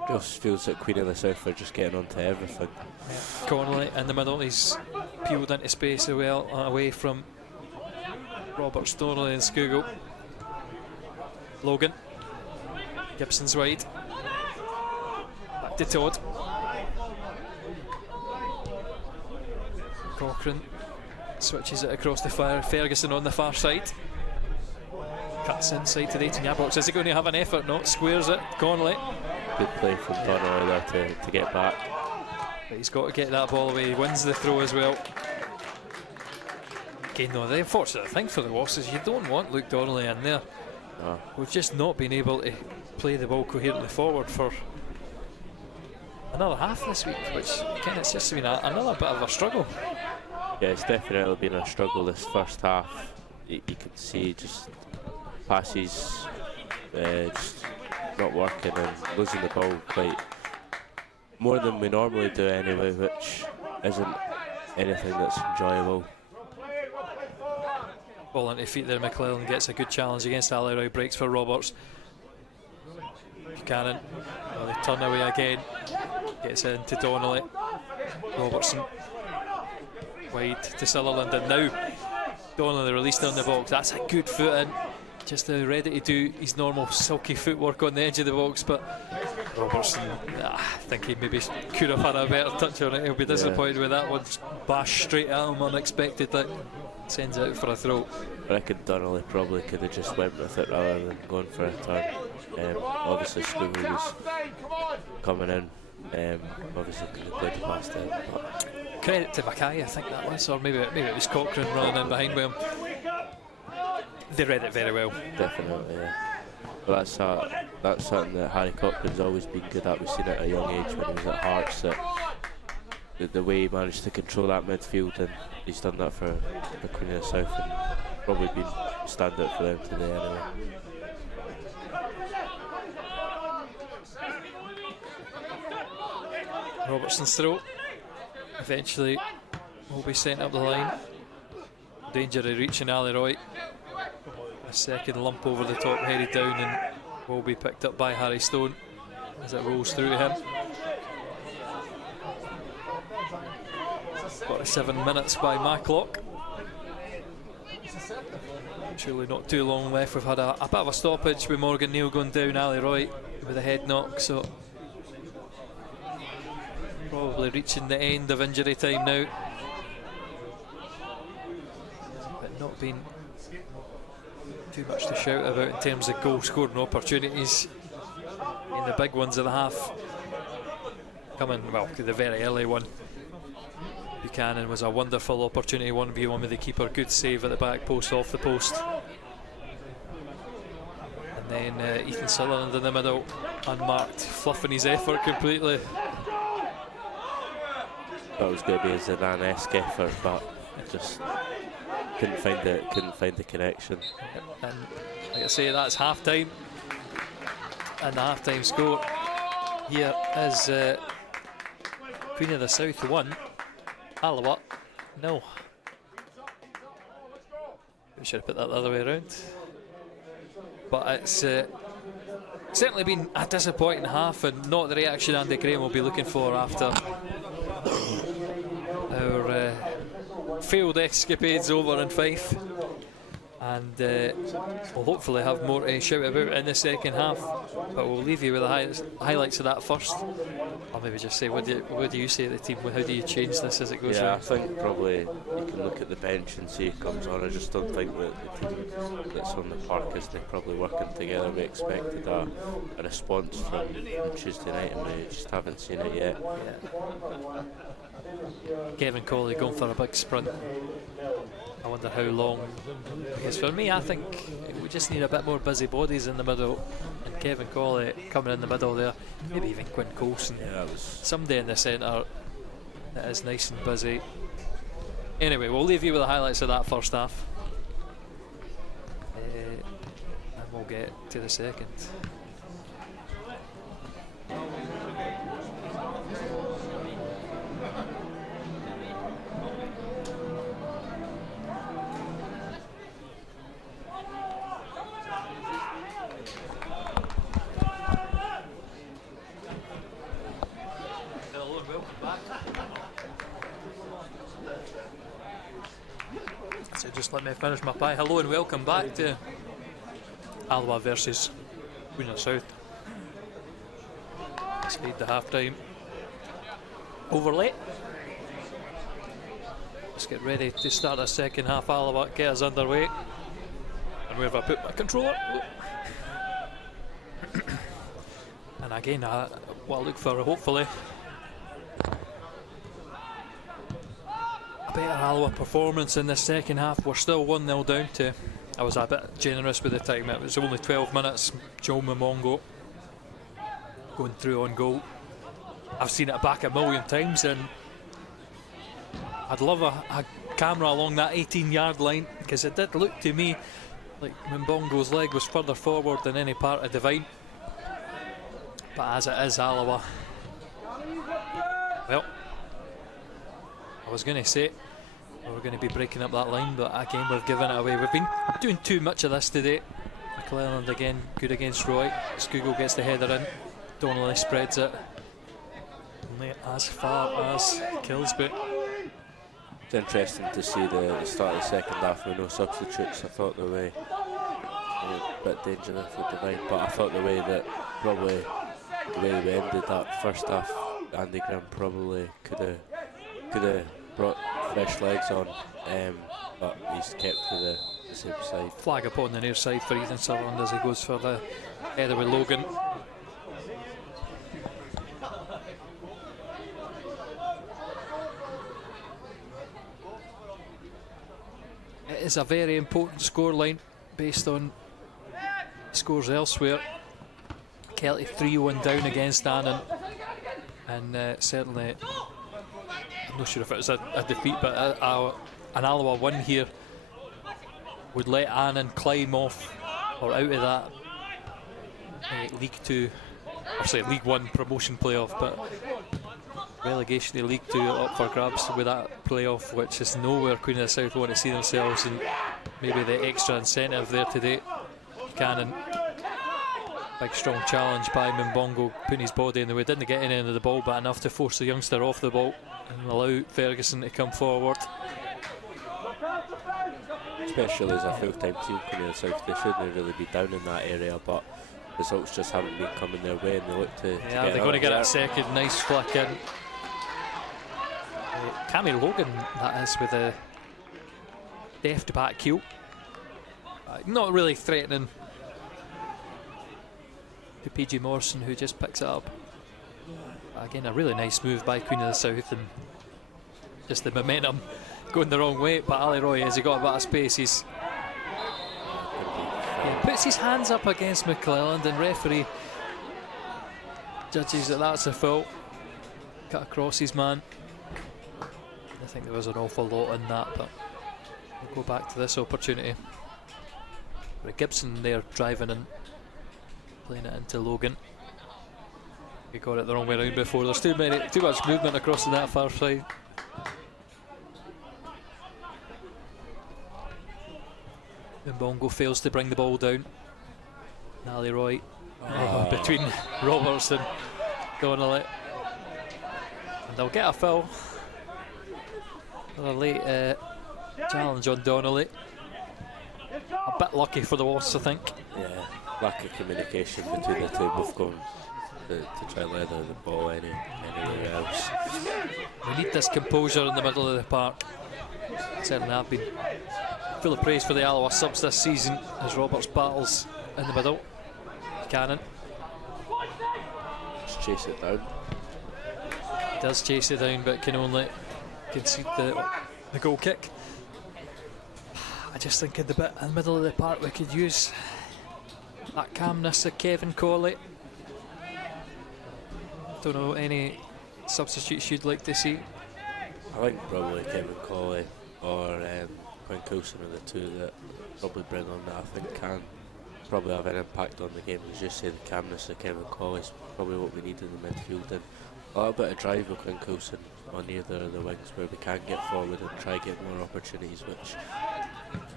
Just feels like Queen of the South are just getting onto everything. Yeah. Connolly in the middle, he's peeled into space away from Roberts, Donnelly and Skugel. Logan. Gibson's wide. Back to Todd. Cochrane switches it across the fire. Ferguson on the far side. Cuts inside to the 18-yard box. Is he going to have an effort? No, squares it. Connolly. Good play from Donnelly there to get back. But he's got to get that ball away. He wins the throw as well. Again, though, the unfortunate thing for the Wasps is you don't want Luke Donnelly in there. we've just not been able to play the ball coherently forward for another half this week, which again, it's just been another bit of a struggle. Yeah, it's definitely been a struggle this first half. You can see just passes just not working and losing the ball quite more than we normally do anyway, which isn't anything that's enjoyable. Ball into feet there, McClellan gets a good challenge against Alloa, breaks for Roberts. Buchanan, well, they turn away again, gets into Donnelly. Robertson wide to Sutherland, and now Donnelly released on the box. That's a good foot in, just ready to do his normal silky footwork on the edge of the box, but Robertson, I think he maybe could have had a better touch on it. He'll be disappointed with that one. Bashed straight at him unexpectedly, sends it out for a throw. I reckon Donnelly probably could have just went with it rather than going for a turn. Obviously Scooby was coming in, obviously could have played past him. Credit to Mackay, I think that was, or maybe it was Cochrane running in behind with him. They read it very well. Definitely, yeah. But that's something that Harry Cochrane's always been good at. We've seen it at a young age when he was at Hearts, that the way he managed to control that midfield, and he's done that for the Queen of the South and probably been standout for them today anyway. Robertson's throw eventually will be sent up the line. Danger of reaching Ali Roy. A second lump over the top, headed down, and will be picked up by Harry Stone as it rolls through to him. 47 minutes by my clock. Surely not too long left. We've had a bit of a stoppage with Morgan Neal going down, Ali Roy with a head knock, so probably reaching the end of injury time now. But not been too much to shout about in terms of goal scoring opportunities in the big ones of the half. Coming, well, the very early one. Buchanan was a wonderful opportunity, 1v1 with the keeper, good save at the back post, off the post. And then Ethan Sutherland in the middle, unmarked, fluffing his effort completely. That was going to be a Zidane-esque effort, but just couldn't find the connection. And like I say, that's half time, and the half time score here is Queen of the South 1, Alloa 0. We should have put that the other way around, but it's certainly been a disappointing half, and not the reaction Andy Graham will be looking for after our failed escapades over in Fife, and we'll hopefully have more to shout about in the second half, but we'll leave you with the highlights of that first. I'll maybe just say, what do you say to the team? How do you change this as it goes Yeah, around? I think probably you can look at the bench and see it comes on. I just don't think that the team that's on the park isn't probably working together. We expected a response from Tuesday night, and we just haven't seen it yet. Yeah. Kevin Colley going for a big sprint. I wonder how long. Because for me, I think we just need a bit more busy bodies in the middle, and Kevin Colley coming in the middle there, maybe even Quinn Coulson. Yeah, that was Somebody in the centre that is nice and busy. Anyway, we'll leave you with the highlights of that first half, and we'll get to the second. So just let me finish my pie. Hello and welcome back to Alloa versus Queen of the South. Let's lead the half-time overlay. Let's get ready to start the second half. Alloa, get us underway. And where have I put my controller? And again, what I look for, hopefully, a better Alloa performance in the second half. We're still 1-0 down to I was a bit generous with the time. It was only 12 minutes. Joe Momongo going through on goal. I've seen it back a million times, and I'd love a camera along that 18-yard line, because it did look to me like Mbongo's leg was further forward than any part of Divine. But as it is, Alloa, well, I was going to say we're going to be breaking up that line, but again we've given it away. We've been doing too much of this today. McClelland again good against Roy. Scugo gets the header in. Donnelly spreads it only as far as Kilsby. It's interesting to see the start of the second half with no substitutes. I thought the way, a bit dangerous for Divine, but I thought the way that probably the way we ended that first half, Andy Graham probably could have brought fresh legs on, but he's kept to the same side. Flag up on the near side for Ethan Sutherland as he goes for the header with Logan. It is a very important scoreline based on scores elsewhere. Kelty 3-1 down against Annan, and certainly I'm not sure if it was a defeat, but an Alloa win here would let Annan climb off or out of that League 2, or say League 1 promotion playoff, but relegation to League 2 up for grabs with that playoff, which is nowhere Queen of the South want to see themselves, and maybe the extra incentive there today. Cannon, big strong challenge by Mbongo, putting his body in the way, didn't get any of the ball, but enough to force the youngster off the ball and allow Ferguson to come forward. Especially as a full-time team, Queen of the South, they shouldn't really be down in that area, but results just haven't been coming their way, and they look to yeah, they're going to get a second nice flick in. Cammy Logan, that is, with a deft back heel. Not really threatening to PG Morrison, who just picks it up. Again, a really nice move by Queen of the South, and just the momentum going the wrong way. But Ali Roy, as he got a bit of space, he puts his hands up against McClelland, and referee judges that that's a foul. Cut across his man. I think there was an awful lot in that, but we'll go back to this opportunity. With Gibson there driving and playing it into Logan. He got it the wrong way around before. There's too much movement across that far side. Mbongo fails to bring the ball down. Nally Roy between Roberts and Donnelly, and they'll get a foul. A late challenge on Donnelly. A bit lucky for the Wasps, I think. Yeah, lack of communication between the two, both going to try and leather the ball anywhere else. We need this composure in the middle of the park. Certainly have been full of praise for the Alloa subs this season as Roberts battles in the middle. Cannon just chase it down. Does chase it down, but can only concede the goal kick. I just think in the bit in the middle of the park we could use that calmness of Kevin Colley. Don't know any substitutes you'd like to see. I think probably Kevin Colley or Quinn Coulson are the two that probably bring on that I think can probably have an impact on the game. As you say, the calmness of Kevin Colley is probably what we need in the midfield, and a little bit of drive with Quinn Coulson on either of the wings where we can get forward and try get more opportunities,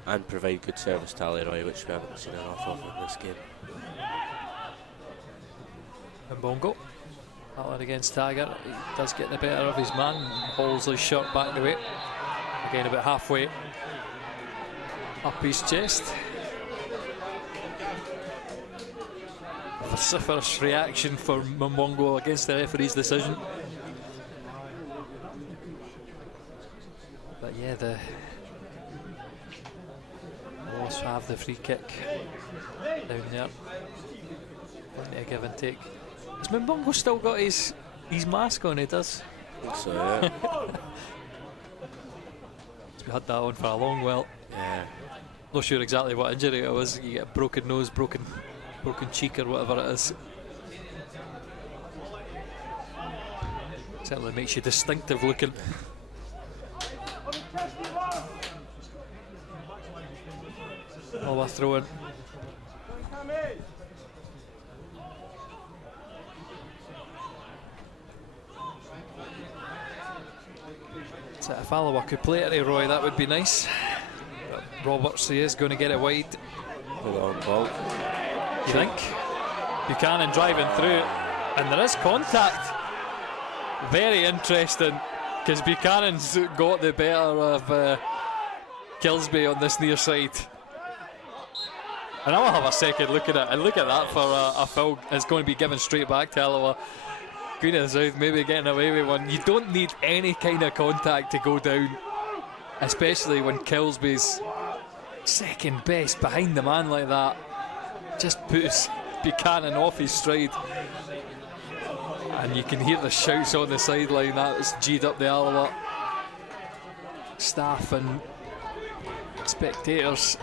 and provide good service to Ali Roy, which we haven't seen enough of in this game. Mbongo battling against Taggart. He does get the better of his man, hauls his shot back the way. Again about halfway up his chest. Vociferous reaction for Mbongo against the referee's decision. But yeah, the Wasps have the free kick down there. Plenty of give and take. Has Mbongo still got his mask on? He does. I think so, yeah. We had that on for a long while. Yeah. Not sure exactly what injury it was. You get a broken nose, broken cheek, or whatever it is. Certainly makes you distinctive looking. Alloa throw in. So if Alloa could play it to Roy, that would be nice. But Roberts, he is going to get it wide. Long ball. You think? Buchanan driving through, and there is contact. Very interesting, because Buchanan's got the better of Kilsby on this near side. And I'll have a second look at it, and look at that for a foul. It's going to be given straight back to Alloa. Queen of the South maybe getting away with one. You don't need any kind of contact to go down, especially when Kilsby's second best behind the man like that. Just puts Buchanan off his stride. And you can hear the shouts on the sideline. That's G'd up the Alloa staff and spectators.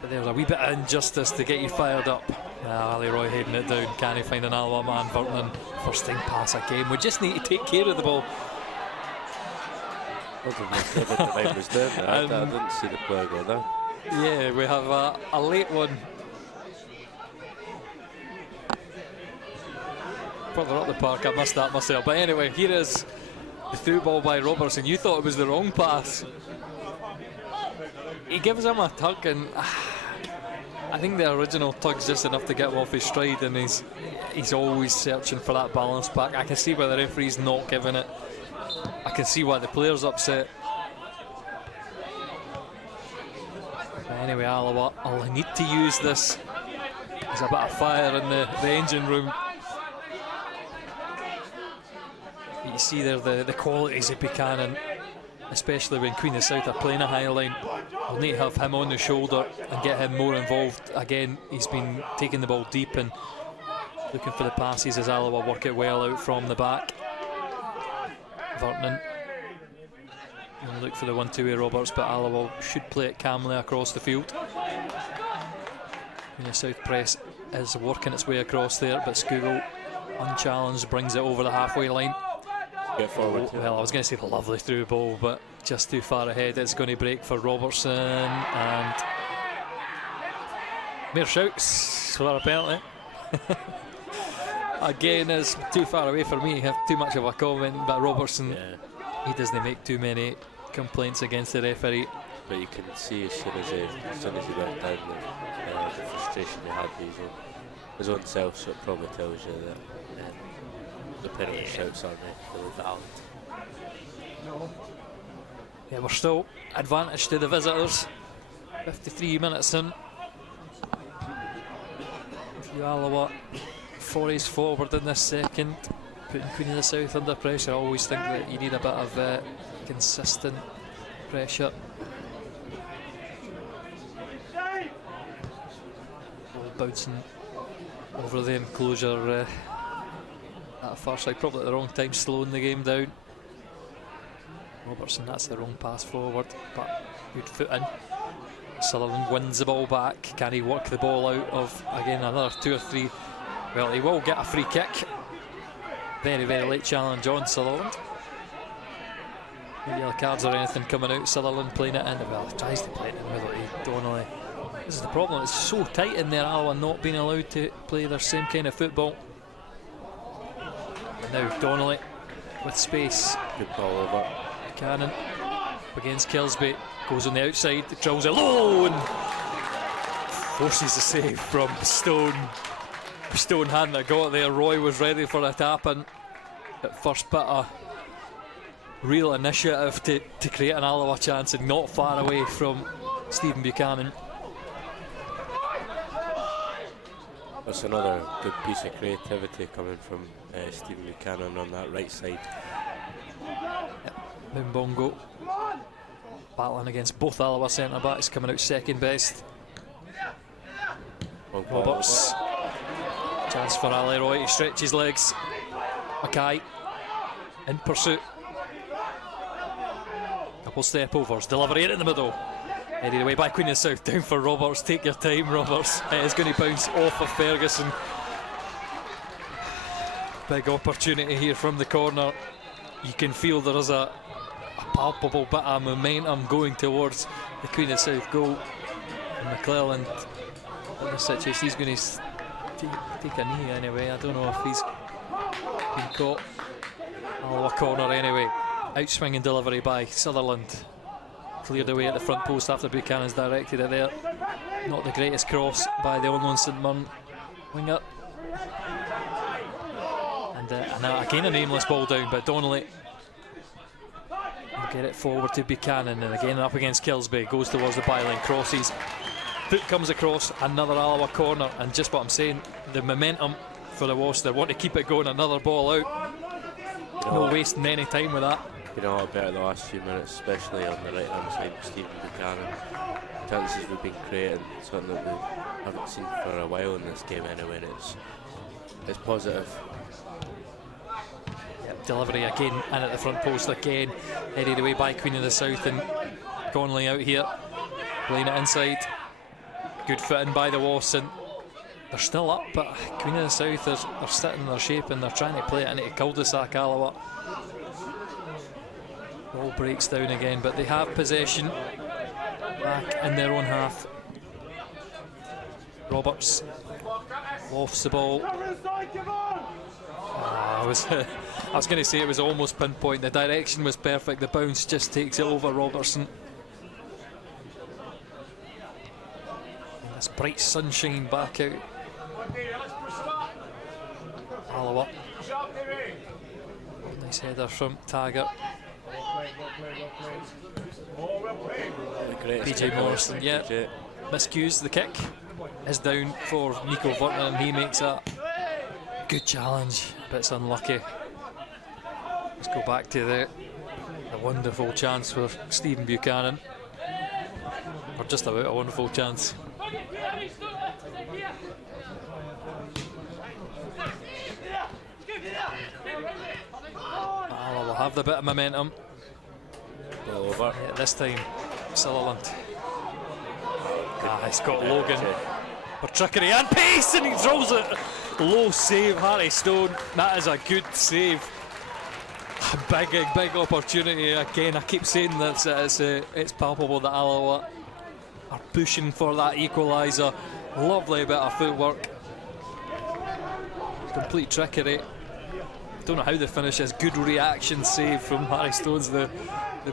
But there's a wee bit of injustice to get you fired up. Ali Roy heading it down. Can he find an Alloa man? Vernon, first time pass again. We just need to take care of the ball. I didn't see the play go down. Yeah, we have a late one. Further up the park, I missed that myself. But anyway, here is the through ball by Robertson. You thought it was the wrong pass. He gives him a tug, and I think the original tug's just enough to get him off his stride, and he's always searching for that balance back. I can see why the referee's not giving it. I can see why the player's upset. But anyway, Alloa will need to use this. There's a bit of fire in the engine room. You see there the qualities of Buchanan, especially when Queen of the South are playing a high line. We'll need to have him on the shoulder and get him more involved. Again, he's been taking the ball deep and looking for the passes as Alloa work it well out from the back. Vernon and look for the 1-2 with Roberts, but Alloa should play it calmly across the field. Queen of the South press is working its way across there, but Skugel, unchallenged, brings it over the halfway line. Get forward. Well, I was going to say the lovely through ball, but just too far ahead. It's going to break for Robertson, and mere shouts for a penalty. Again, it's too far away for me to have too much of a comment, but Robertson, he doesn't make too many complaints against the referee. But you can see as soon as he went down the frustration he had with his own self, so it probably tells you that the penalty shouts aren't really valid. Yeah, we're still advantage to the visitors. 53 minutes in. Alloa forays forward in this second, putting Queen of the South under pressure. I always think that you need a bit of consistent pressure. Ball bouncing over the enclosure at first side, probably at the wrong time, slowing the game down. Robertson, that's the wrong pass forward, but good foot in. Sutherland wins the ball back. Can he work the ball out of, again, another 2 or 3? Well, he will get a free kick. Very, very late challenge on Sutherland. No yellow cards or anything coming out. Sutherland playing it in. Well, he tries to play it in the middle to Donnelly. This is the problem, it's so tight in there, Alloa not being allowed to play their same kind of football. And now Donnelly with space. Good ball over. Cannon against Kilsby, goes on the outside, drills it low and forces the save from Stone. Stone hadn't got there. Roy was ready for a tap in at first bit of real initiative to create an Alloa chance, and not far away from Stephen Buchanan. That's another good piece of creativity coming from Stephen Buchanan on that right side. Mbongo battling against both Alloa centre backs, coming out second best. Roberts, chance for Ali Roy to stretch his legs. Mackay in pursuit. Couple step overs, delivery in the middle. Headed away by Queen of the South, down for Roberts. Take your time, Roberts. It is going to bounce off of Ferguson. Big opportunity here from the corner. You can feel there is a palpable bit of momentum going towards the Queen of the South goal. And McClelland, in this situation, he's going to take a knee anyway. I don't know if he's been caught. Alloa corner anyway. Outswinging delivery by Sutherland. Cleared away at the front post after Buchanan's directed it there. Not the greatest cross by the unknown St Mirren winger. And again a nameless ball down, but Donnelly will get it forward to Buchanan, and again up against Kilsby. Goes towards the byline, crosses. Foot comes across, another Alloa corner, and just what I'm saying, the momentum for the Wasps. They want to keep it going, another ball out. No wasting any time with that. You know, about the last few minutes, especially on the right hand side with Stephen Buchanan. Chances we've been creating, something that we haven't seen for a while in this game anyway, and it's positive. Yep, delivery again, and at the front post again, headed away by Queen of the South, and Conley out here, playing it inside. Good fitting by the Wasps, and they're still up, but Queen of the South are sitting in their shape and they're trying to play it into cul-de-sac Alloa. Ball breaks down again, but they have possession back in their own half. Roberts lofts the ball. I was going to say it was almost pinpoint. The direction was perfect. The bounce just takes it over Robertson. And this bright sunshine back out. Alloa. Nice header from Taggart. PJ Morrison, yeah. Miscues the kick. Is down for Nico Vernon, and he makes a good challenge, but it's unlucky. Let's go back to the wonderful chance for Stephen Buchanan. Or just about a wonderful chance. Alloa will have the bit of momentum. Ball over. Yeah, this time, Sutherland. He's got Logan for trickery and pace, and he throws it. Low save, Harry Stone. That is a good save. A big opportunity again. I keep saying that it's palpable that Alloa are pushing for that equaliser. Lovely bit of footwork. Complete trickery. Don't know how the finish is. Good reaction save from Harry Stone's the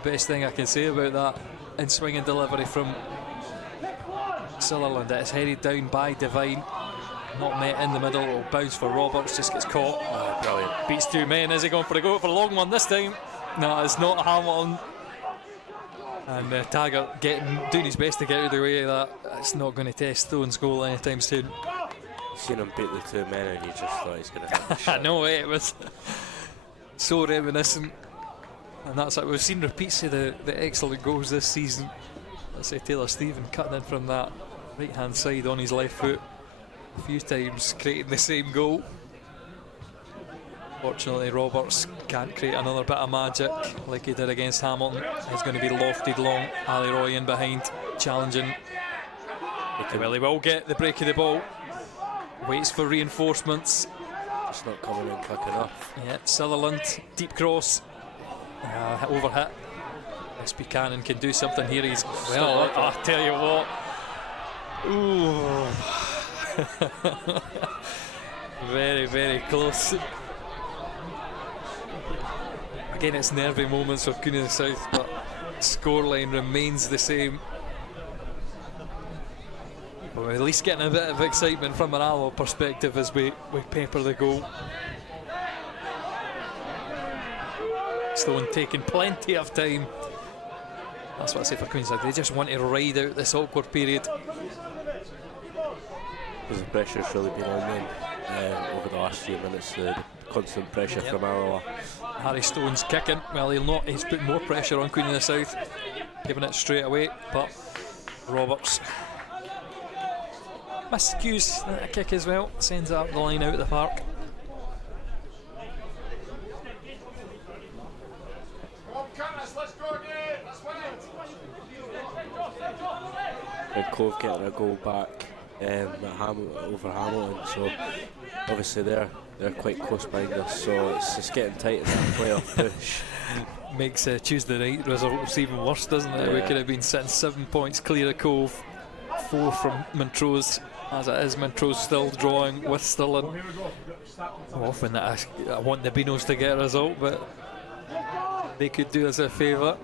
best thing I can say about that. And swinging delivery from Sutherland. It's headed down by Devine. Not met in the middle. It'll bounce for Roberts. Just gets caught. Oh, brilliant. Beats two men. Is he going for a go for a long one this time? No, it's not Hamilton. And Taggart doing his best to get out of the way of that. It's not going to test Stone's goal anytime soon. Seen him beat the two men and you just thought he's going to hit the shot. I know, it was so reminiscent. And that's it. We've seen repeats of the excellent goals this season. Let's say Taylor Stephen cutting in from that right hand side on his left foot a few times, creating the same goal. Fortunately, Roberts can't create another bit of magic like he did against Hamilton. He's going to be lofted long. Ali Roy in behind, challenging. Well, he will get the break of the ball. Waits for reinforcements. It's not coming in quick enough. Yeah, Sutherland, deep cross. Overhit. This Buchanan can do something here. He's well. I tell you what. Ooh. Very, very close. Again, it's nervy moments for Queen of the South, but scoreline remains the same. But we're at least getting a bit of excitement from an Alloa perspective as we pepper the goal. Stone taking plenty of time. That's what I say for Queensland. They just want to ride out this awkward period. Because the pressure's really been on them over the last few minutes. The constant pressure from Alloa. Harry Stone's kicking. Well, he's put more pressure on Queen of the South, giving it straight away. But Roberts miscues a kick as well. Sends up the line out of the park. and Cove getting a goal back over Hamilton, so obviously they're quite close behind us, so it's just getting tight in that playoff push. Makes Tuesday night results even worse, doesn't it? Yeah. We could have been sitting 7 points clear of Cove, 4 from Montrose. As it is, Montrose still drawing with Stirling. Often I want the Beanos to get a result, but they could do us a favour.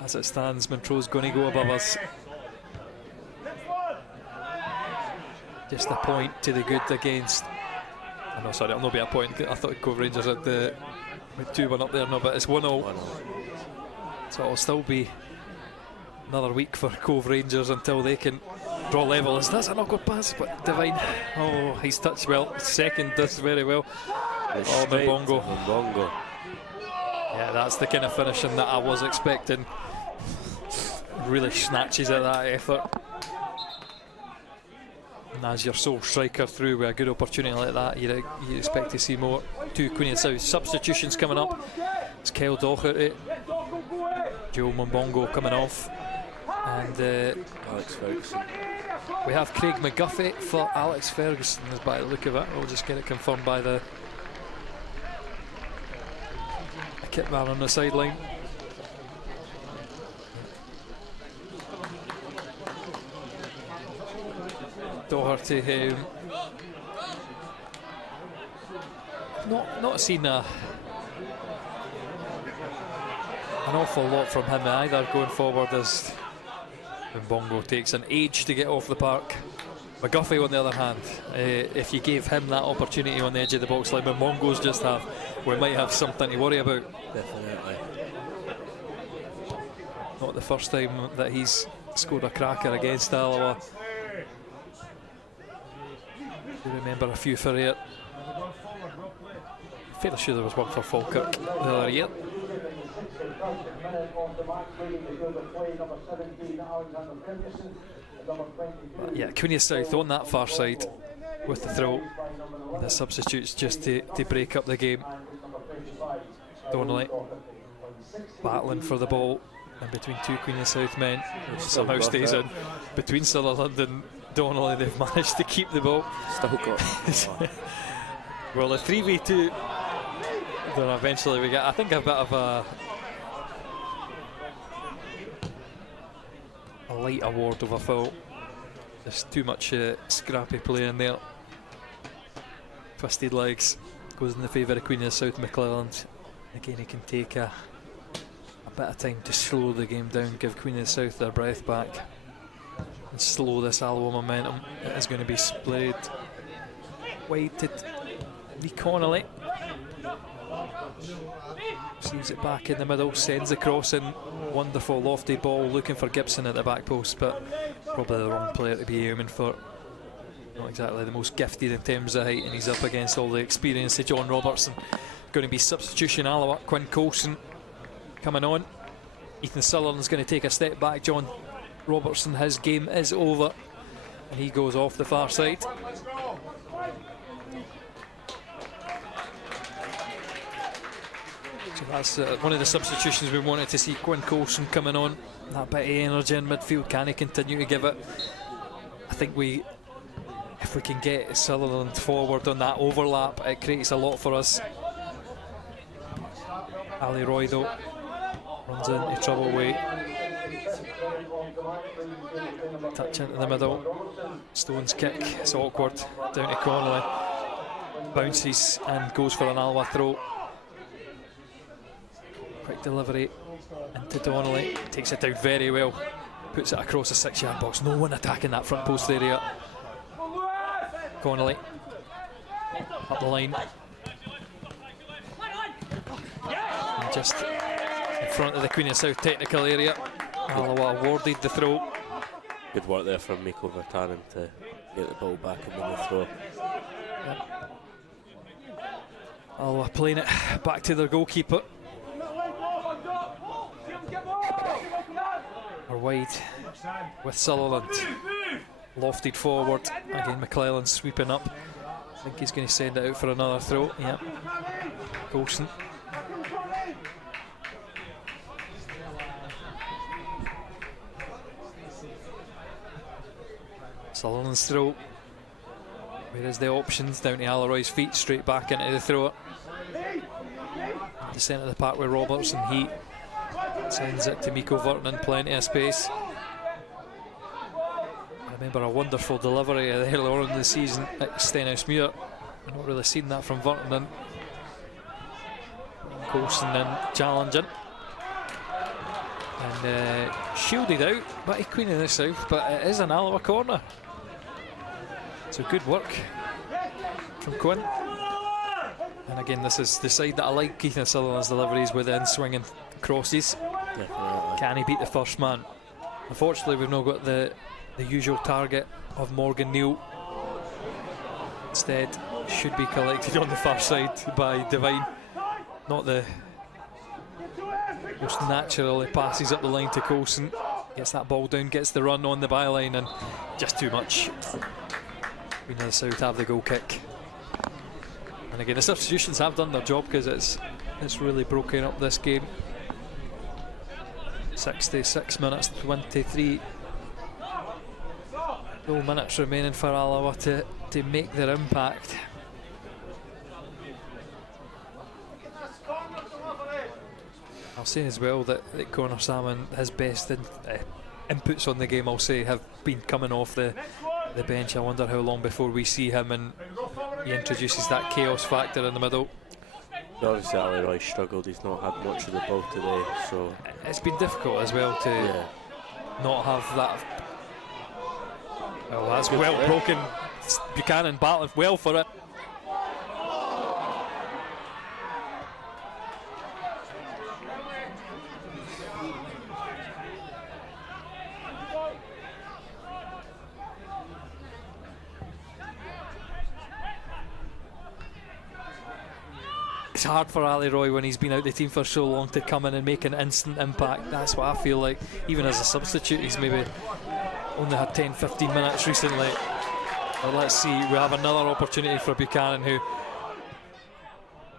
As it stands, Montrose going to go above us. Just a point to the good against. Oh, no, sorry, it'll not be a point. I thought Cove Rangers had the 2-1 up there, no, but it's 1-0. So it'll still be another week for Cove Rangers until they can draw level. That's a not good pass, but Divine. Oh, he's touched well. Second does very well. Oh, Mbongo. Yeah, that's the kind of finishing that I was expecting. Really snatches at that effort. And as your sole striker through with a good opportunity like that, you expect to see more. 2 Queen of South substitutions coming up. It's Kyle Docherty, Joe Mbongo coming off, and Alex Ferguson. We have Craig McGuffey for Alex Ferguson, by the look of it. We'll just get it confirmed by the kit man on the sideline. Doherty, not seen an awful lot from him either going forward, as Mbongo takes an age to get off the park. McGuffey, on the other hand, if you gave him that opportunity on the edge of the box like Mbongo's just have, we might have something to worry about. Definitely. Not the first time that he's scored a cracker against Alloa. I remember a few for here. Fairly sure there was one for Falkirk the other year. But yeah, Queen of South on that far side with the throw. The substitutes just to break up the game. Donnelly battling for the ball in between 2 Queen of South men, which somehow stays in between Sutherland and Donnelly. They've managed to keep the ball. Still got well, a 3v2, then eventually we get, I think, a bit of a light award of a foul. There's too much scrappy play in there. Twisted legs goes in the favour of Queen of South McClelland. Again, he can take a bit of time to slow the game down, give Queen of South their breath back, and slow this Alloa momentum. It is going to be splayed wide to Lee Connolly. Sees it back in the middle, sends the cross in. Wonderful lofty ball, looking for Gibson at the back post, but probably the wrong player to be aiming for. Not exactly the most gifted in terms of height, and he's up against all the experience of John Robertson. Going to be substitution Alloa. Quinn Coulson coming on. Ethan Sutherland's going to take a step back. John Robertson, his game is over, and he goes off the far side. So that's one of the substitutions we wanted to see. Quinn Coulson coming on. That bit of energy in midfield. Can he continue to give it? I think if we can get Sutherland forward on that overlap, it creates a lot for us. Ali Roy, though, runs into trouble with touch into the middle. Stone's kick, it's awkward. Down to Connolly. Bounces and goes for an Alloa throw. Quick delivery into Donnelly. Takes it down very well. Puts it across the 6-yard box. No one attacking that front post area. Connolly up the line. And just in front of the Queen of South technical area. Alloa awarded the throw. Good work there from Miko Vertanen to get the ball back and win the throw. Yep. Alloa playing it back to their goalkeeper. Or wide with Sutherland. Lofted forward. Again, McClelland sweeping up. I think he's going to send it out for another throw. Yeah. Coulson. Sutherland's throw. Where is the options? Down to Alroy's feet, straight back into the throw. The centre of the park with Roberts, and he sends it to Miko Vernon, plenty of space. I remember a wonderful delivery earlier on in the season at Stenhousemuir. I've not really seen that from Vernon. Coulson then challenging. And shielded out by Queen of the South, but it is an Alloa corner. So good work from Quinn. And again, this is the side that I like, Keith Sutherland's deliveries within swinging crosses. Definitely. Can he beat the first man? Unfortunately, we've not got the usual target of Morgan Neal. Instead, should be collected on the far side by Devine. Not the most natural. He passes up the line to Coulson. Gets that ball down, gets the run on the byline, and just too much. Queen of the South have the goal kick. And again, the substitutions have done their job, because it's really broken up this game. 66 minutes, 23 full minutes remaining for Alloa to make their impact. I'll say as well that Connor Salmon, his best inputs on the game, I'll say, have been coming off the bench. I wonder how long before we see him and he introduces that chaos factor in the middle. Obviously, Alroy struggled. He's not had much of the ball today, so it's been difficult as well to not have that. Well, that's well broken. Buchanan battling well for it. It's hard for Ali Roy when he's been out the team for so long to come in and make an instant impact. That's what I feel like. Even as a substitute, he's maybe only had 10-15 minutes recently. But let's see, we have another opportunity for Buchanan, who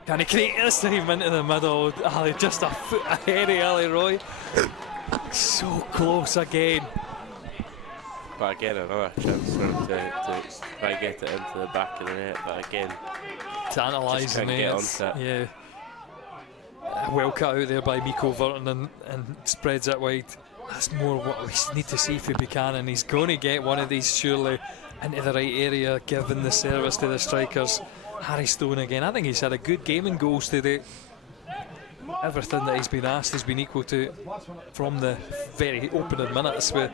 can he create this time into the middle. Ali just a foot ahead of Ali Roy. So close again. But again, another chance for him to try and get it into the back of the net. But again, tantalising, yeah. Well cut out there by Miko Verton and spreads it wide. That's more what we need to see for Buchanan. He's going to get one of these surely into the right area, given the service to the strikers. Harry Stone again. I think he's had a good game in goals today. Everything that he's been asked has been equal to from the very opening minutes, with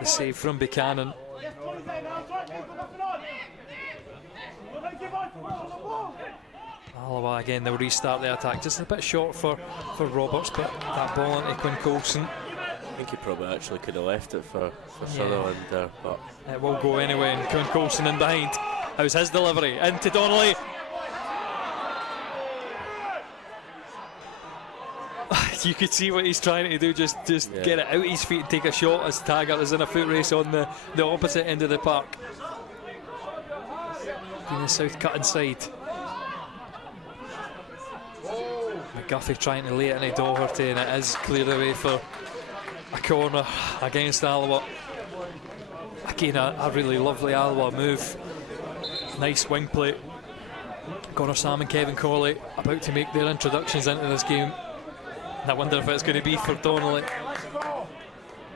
the save from Buchanan. Alloa again, they'll restart the attack. Just a bit short for Roberts, but that ball into Quinn Coulson. I think he probably actually could have left it for Sutherland there, but it will go anyway, and Quinn Coulson in behind. How's his delivery? Into Donnelly. You could see what he's trying to do, just get it out his feet and take a shot as Taggart is in a foot race on the opposite end of the park. In the South cut inside. McGuffey trying to lay it into Doherty, and it is cleared away for a corner against Alloa. Again, a really lovely Alloa move. Nice wing play. Connor Sam and Kevin Colley about to make their introductions into this game. I wonder if it's going to be for Donnelly.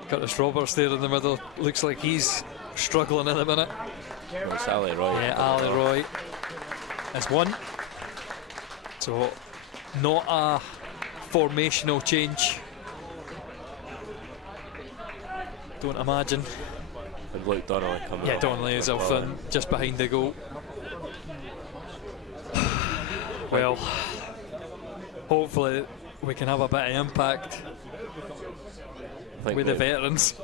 Curtis Roberts there in the middle. Looks like he's struggling in a minute. Well, it's Ali Roy. Yeah, Ali Roy has won. So, not a formational change. Don't imagine. And Luke Donnelly coming up. Yeah, Donnelly is off in just behind the goal. Well, hopefully we can have a bit of impact with the veterans.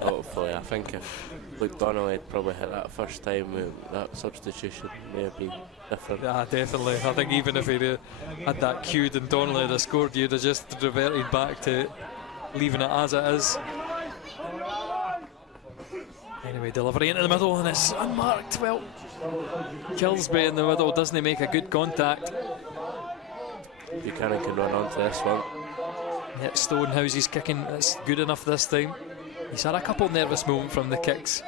Hopefully, I think if Luke Donnelly had probably hit that first time, that substitution may have been different. Yeah, definitely. I think even if he'd had that cued and Donnelly had scored, you'd have just reverted back to leaving it as it is. Anyway, delivery into the middle, and it's unmarked. Well, Kilsby in the middle, doesn't he make a good contact? Buchanan can run onto this one. Yeah, Stonehouse's kicking, it's good enough this time. He's had a couple nervous moments from the kicks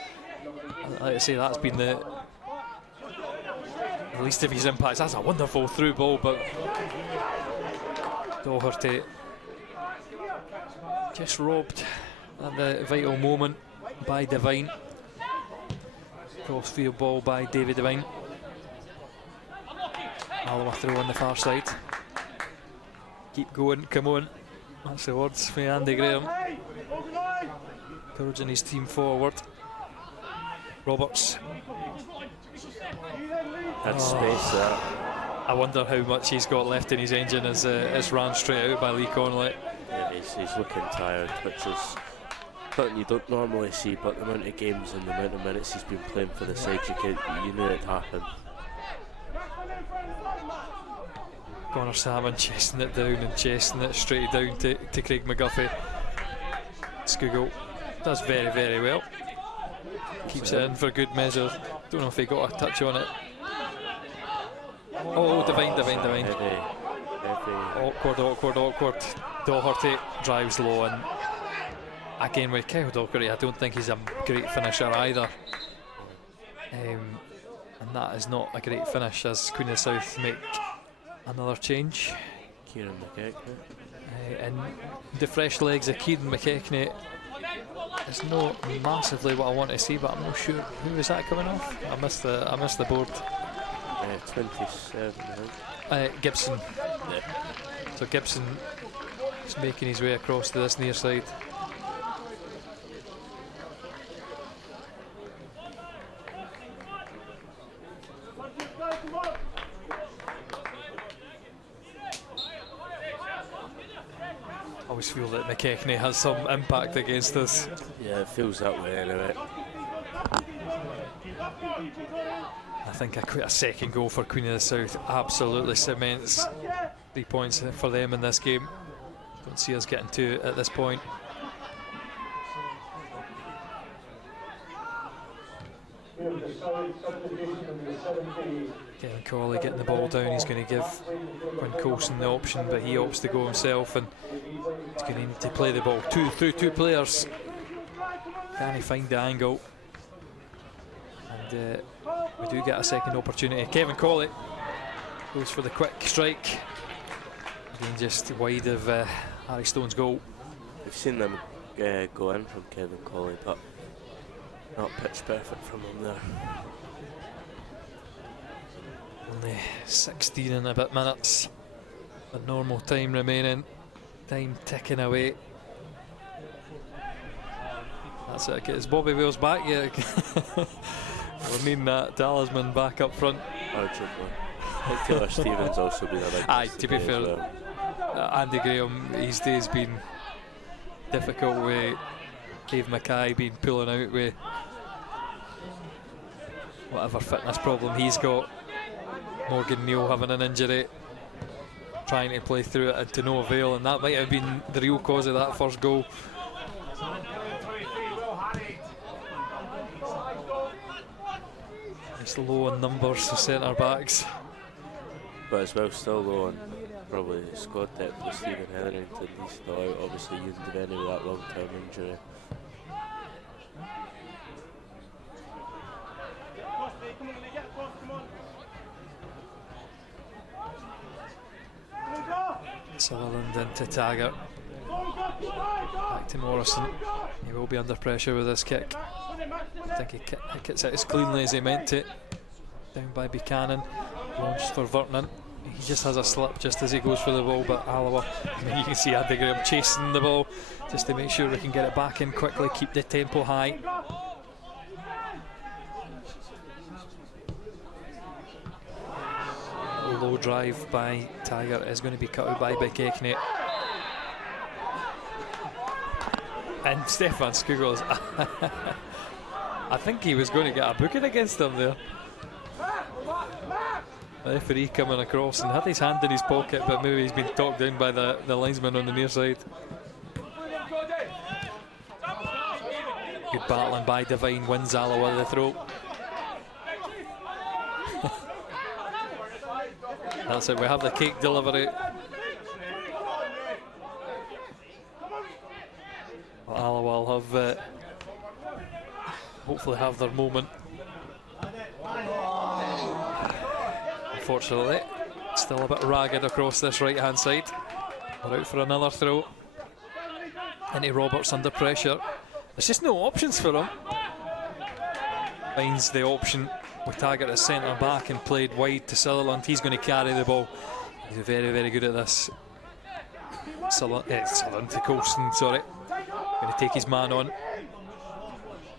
Like I say, that's been the least of his impacts. That's a wonderful through ball, but Doherty just robbed at the vital moment by Devine. Crossfield ball by David Devine. Alloa through on the far side. Keep going, come on. That's the words from Andy Graham. Encouraging his team forward. Roberts. Had space there. I wonder how much he's got left in his engine as it's ran straight out by Lee Connolly. Yeah, he's looking tired, which is something you don't normally see, but the amount of games and the amount of minutes he's been playing for the side, you knew it'd happen. Connor Salmon chasing it down and chasing it straight down to Craig McGuffey. Skugel does very, very well. Keeps it in for good measure. Don't know if he got a touch on it. Oh, Devine. Heavy. Awkward. Doherty drives low, and again with Kyle Doherty, I don't think he's a great finisher either. And that is not a great finish as Queen of the South make another change. Kieran McKechnie. And the fresh legs of Kieran McKechnie is not massively what I want to see, but I'm not sure who is that coming off. I missed the board. 27, I think. Gibson. Yeah. So Gibson is making his way across to this near side. I always feel that McKechnie has some impact against us. Yeah, it feels that way anyway. I think a second goal for Queen of the South absolutely cements 3 points for them in this game. Don't see us getting to it at this point. Kevin Cawley getting the ball down. He's going to give Quinn Coulson the option, but he opts to go himself, and he's going to need to play the ball through two players. Can he find the angle? And we do get a second opportunity. Kevin Cawley goes for the quick strike. Again, just wide of Harry Stone's goal. We've seen them go in from Kevin Cawley, but not pitch perfect from him there. Only 16 and a bit minutes. A normal time remaining. Time ticking away. That's it. Is Bobby Wales back yet? We're needing that talisman back up front. Urgently. I think Taylor Stevens also been a big Aye, to be fair, well. Andy Graham, his day's been difficult with Dave Mackay been pulling out with whatever fitness problem he's got. Morgan Neal having an injury, trying to play through it and to no avail, and that might have been the real cause of that first goal. It's low on numbers for centre backs, but as well still low on probably squad depth with Stephen Hetherington. He's still out, obviously Ewan Devaney with that long term injury. Sutherland into Taggart. Back to Morrison. He will be under pressure with this kick. I think he kicks it as cleanly as he meant it. Down by Buchanan. Launched for Vernon. He just has a slip just as he goes for the ball, but Alloa, I mean, you can see Andy Graham chasing the ball just to make sure we can get it back in quickly, keep the tempo high. Low drive by Taggart is going to be cut out by Buchanan. And Stefan Skugels, I think he was going to get a booking against him there. The referee coming across and had his hand in his pocket, but maybe he's been talked down by the linesman on the near side. Good battling by Devine, wins Alloa the throw. That's it, we have the cake delivery. Well, Alloa will have hopefully have their moment. Unfortunately, still a bit ragged across this right-hand side. We're out for another throw. Into Roberts under pressure. There's just no options for him. Finds the option with Taggart at centre back and played wide to Sutherland. He's going to carry the ball. He's very, very good at this. Sutherland to Colston, sorry. Going to take his man on.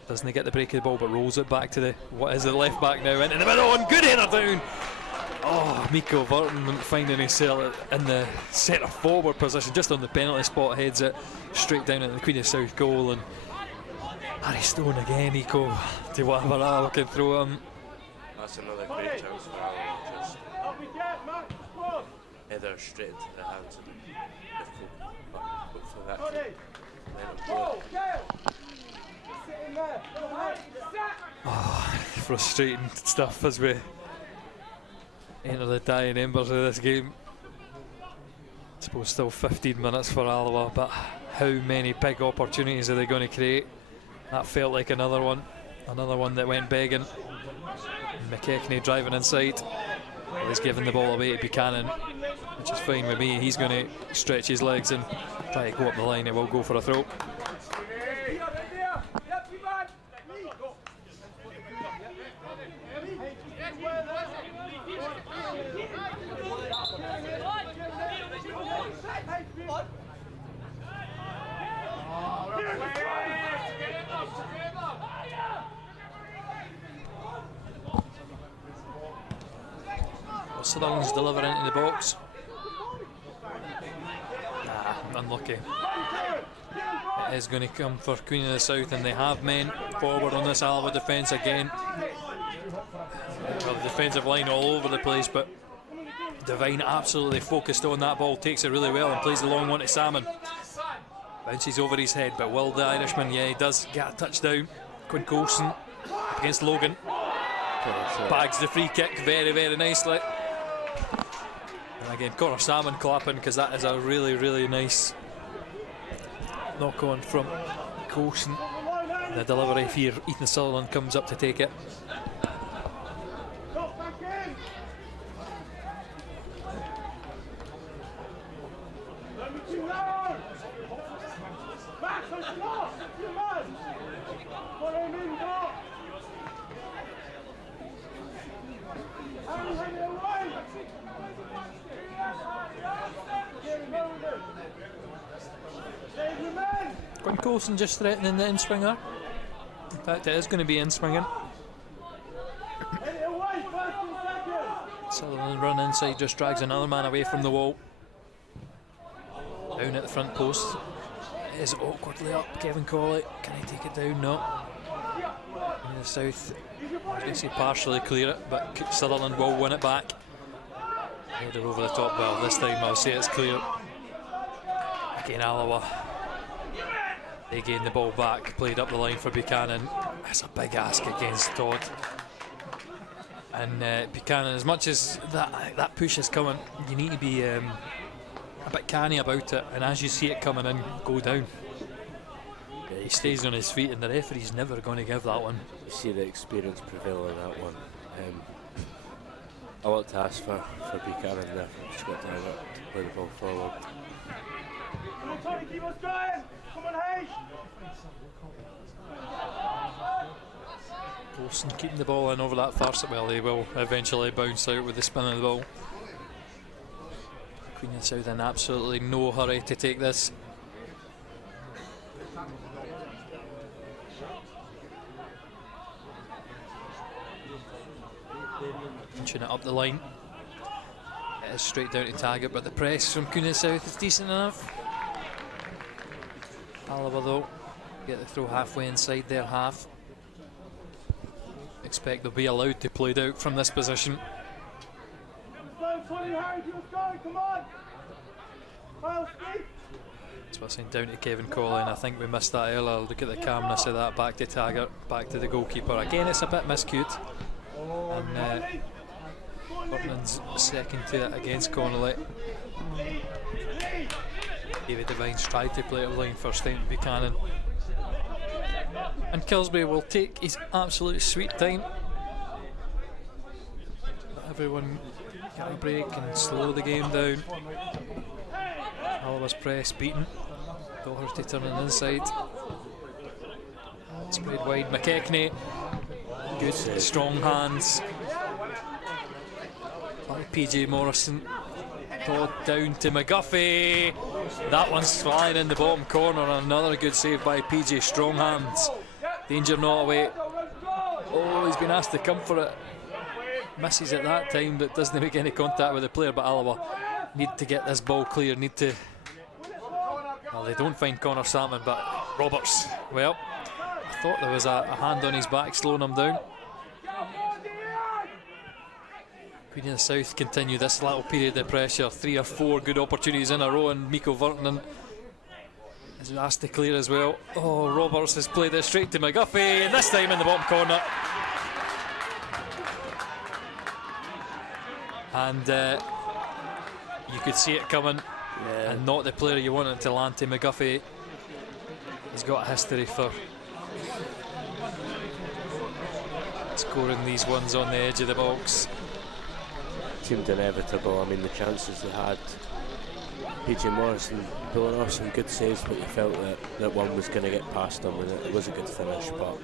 Doesn't he get the break of the ball, but rolls it back to the the left back now. Into the middle and good header down. Oh, Miko Burton finding himself in the centre forward position, just on the penalty spot, heads it straight down into the Queen of South goal. And Harry Stone again, Nico, to whatever Alloa can throw him. That's another great chance for Alloa. Just header straight into the hands of the hopefully that can let him go. Oh, frustrating stuff as we enter the dying embers of this game. I suppose still 15 minutes for Alloa, but how many big opportunities are they going to create? That felt like another one that went begging. McKechnie driving inside. Well, he's giving the ball away to Buchanan, which is fine with me. He's going to stretch his legs and try to go up the line. It will go for a throw. Sutherland's delivering into the box. Unlucky. It is going to come for Queen of the South, and they have men forward on this Alloa defence again. Well, the defensive line all over the place, but Devine absolutely focused on that ball, takes it really well and plays the long one to Salmon. Bounces over his head, but will the Irishman? Yeah, he does get a touchdown. Quinn Coulson against Logan. Bags the free kick very, very nicely. And again, Connor Salmon clapping, because that is a really, really nice knock on from Coulson. The delivery here, Ethan Sutherland comes up to take it. Quinn Coulson just threatening the in-swinger. In fact, it is going to be in-swinging. Sutherland run inside, just drags another man away from the wall. Down at the front post. It is awkwardly up. Kevin Colley, can he take it down? No. In the South, I was going to say partially clear it, but Sutherland will win it back. Header over the top. Well, this time I'll say it's clear. Again, Alloa. They gain the ball back, played up the line for Buchanan. That's a big ask against Todd. And Buchanan, as much as that push is coming, you need to be a bit canny about it, and as you see it coming in, go down. Yeah, he stays on his feet, and the referee's never going to give that one. You see the experience prevail in that one. I want to ask for Buchanan there. Just got to play the ball forward. Keep us going! Come on, Hayes! Coulson keeping the ball in over that far side. Well, he will eventually bounce out with the spin of the ball. Queen of South in absolutely no hurry to take this. Punching it up the line. It is straight down to Taggart, but the press from Queen of South is decent enough. Alloa though, get the throw halfway inside their half. Expect they'll be allowed to play it out from this position. So I sent down to Kevin Colley, and I think we missed that earlier. Look at the calmness of that. Back to Taggart, back to the goalkeeper. Again, it's a bit miscued. And Burton's second to it against Connolly. David Devine's tried to play it line first time to Buchanan. And Kilsbury will take his absolute sweet time. Let everyone get a break and slow the game down. Alloa's press beaten. Doherty turning inside. Spread wide. McKechnie. Good strong hands. By PJ Morrison. Todd down to McGuffey. That one's flying in the bottom corner. Another good save by PJ. Strong hands. Danger not away. Oh, he's been asked to come for it. Misses at that time, but doesn't make any contact with the player. But Alloa need to get this ball clear. Need to. Well, they don't find Connor Salmon, but Roberts. Well, I thought there was a hand on his back slowing him down. Queen of the South continue this little period of pressure. 3 or 4 good opportunities in a row, and Mikko Virtanen is asked to clear as well. Oh, Roberts has played it straight to McGuffey, and this time in the bottom corner. And you could see it coming, and not the player you wanted to land to. McGuffey has got a history for scoring these ones on the edge of the box. Seemed inevitable. I mean, the chances they had. PJ Morrison pulling off some good saves, but you felt that one was going to get past him, and it was a good finish. But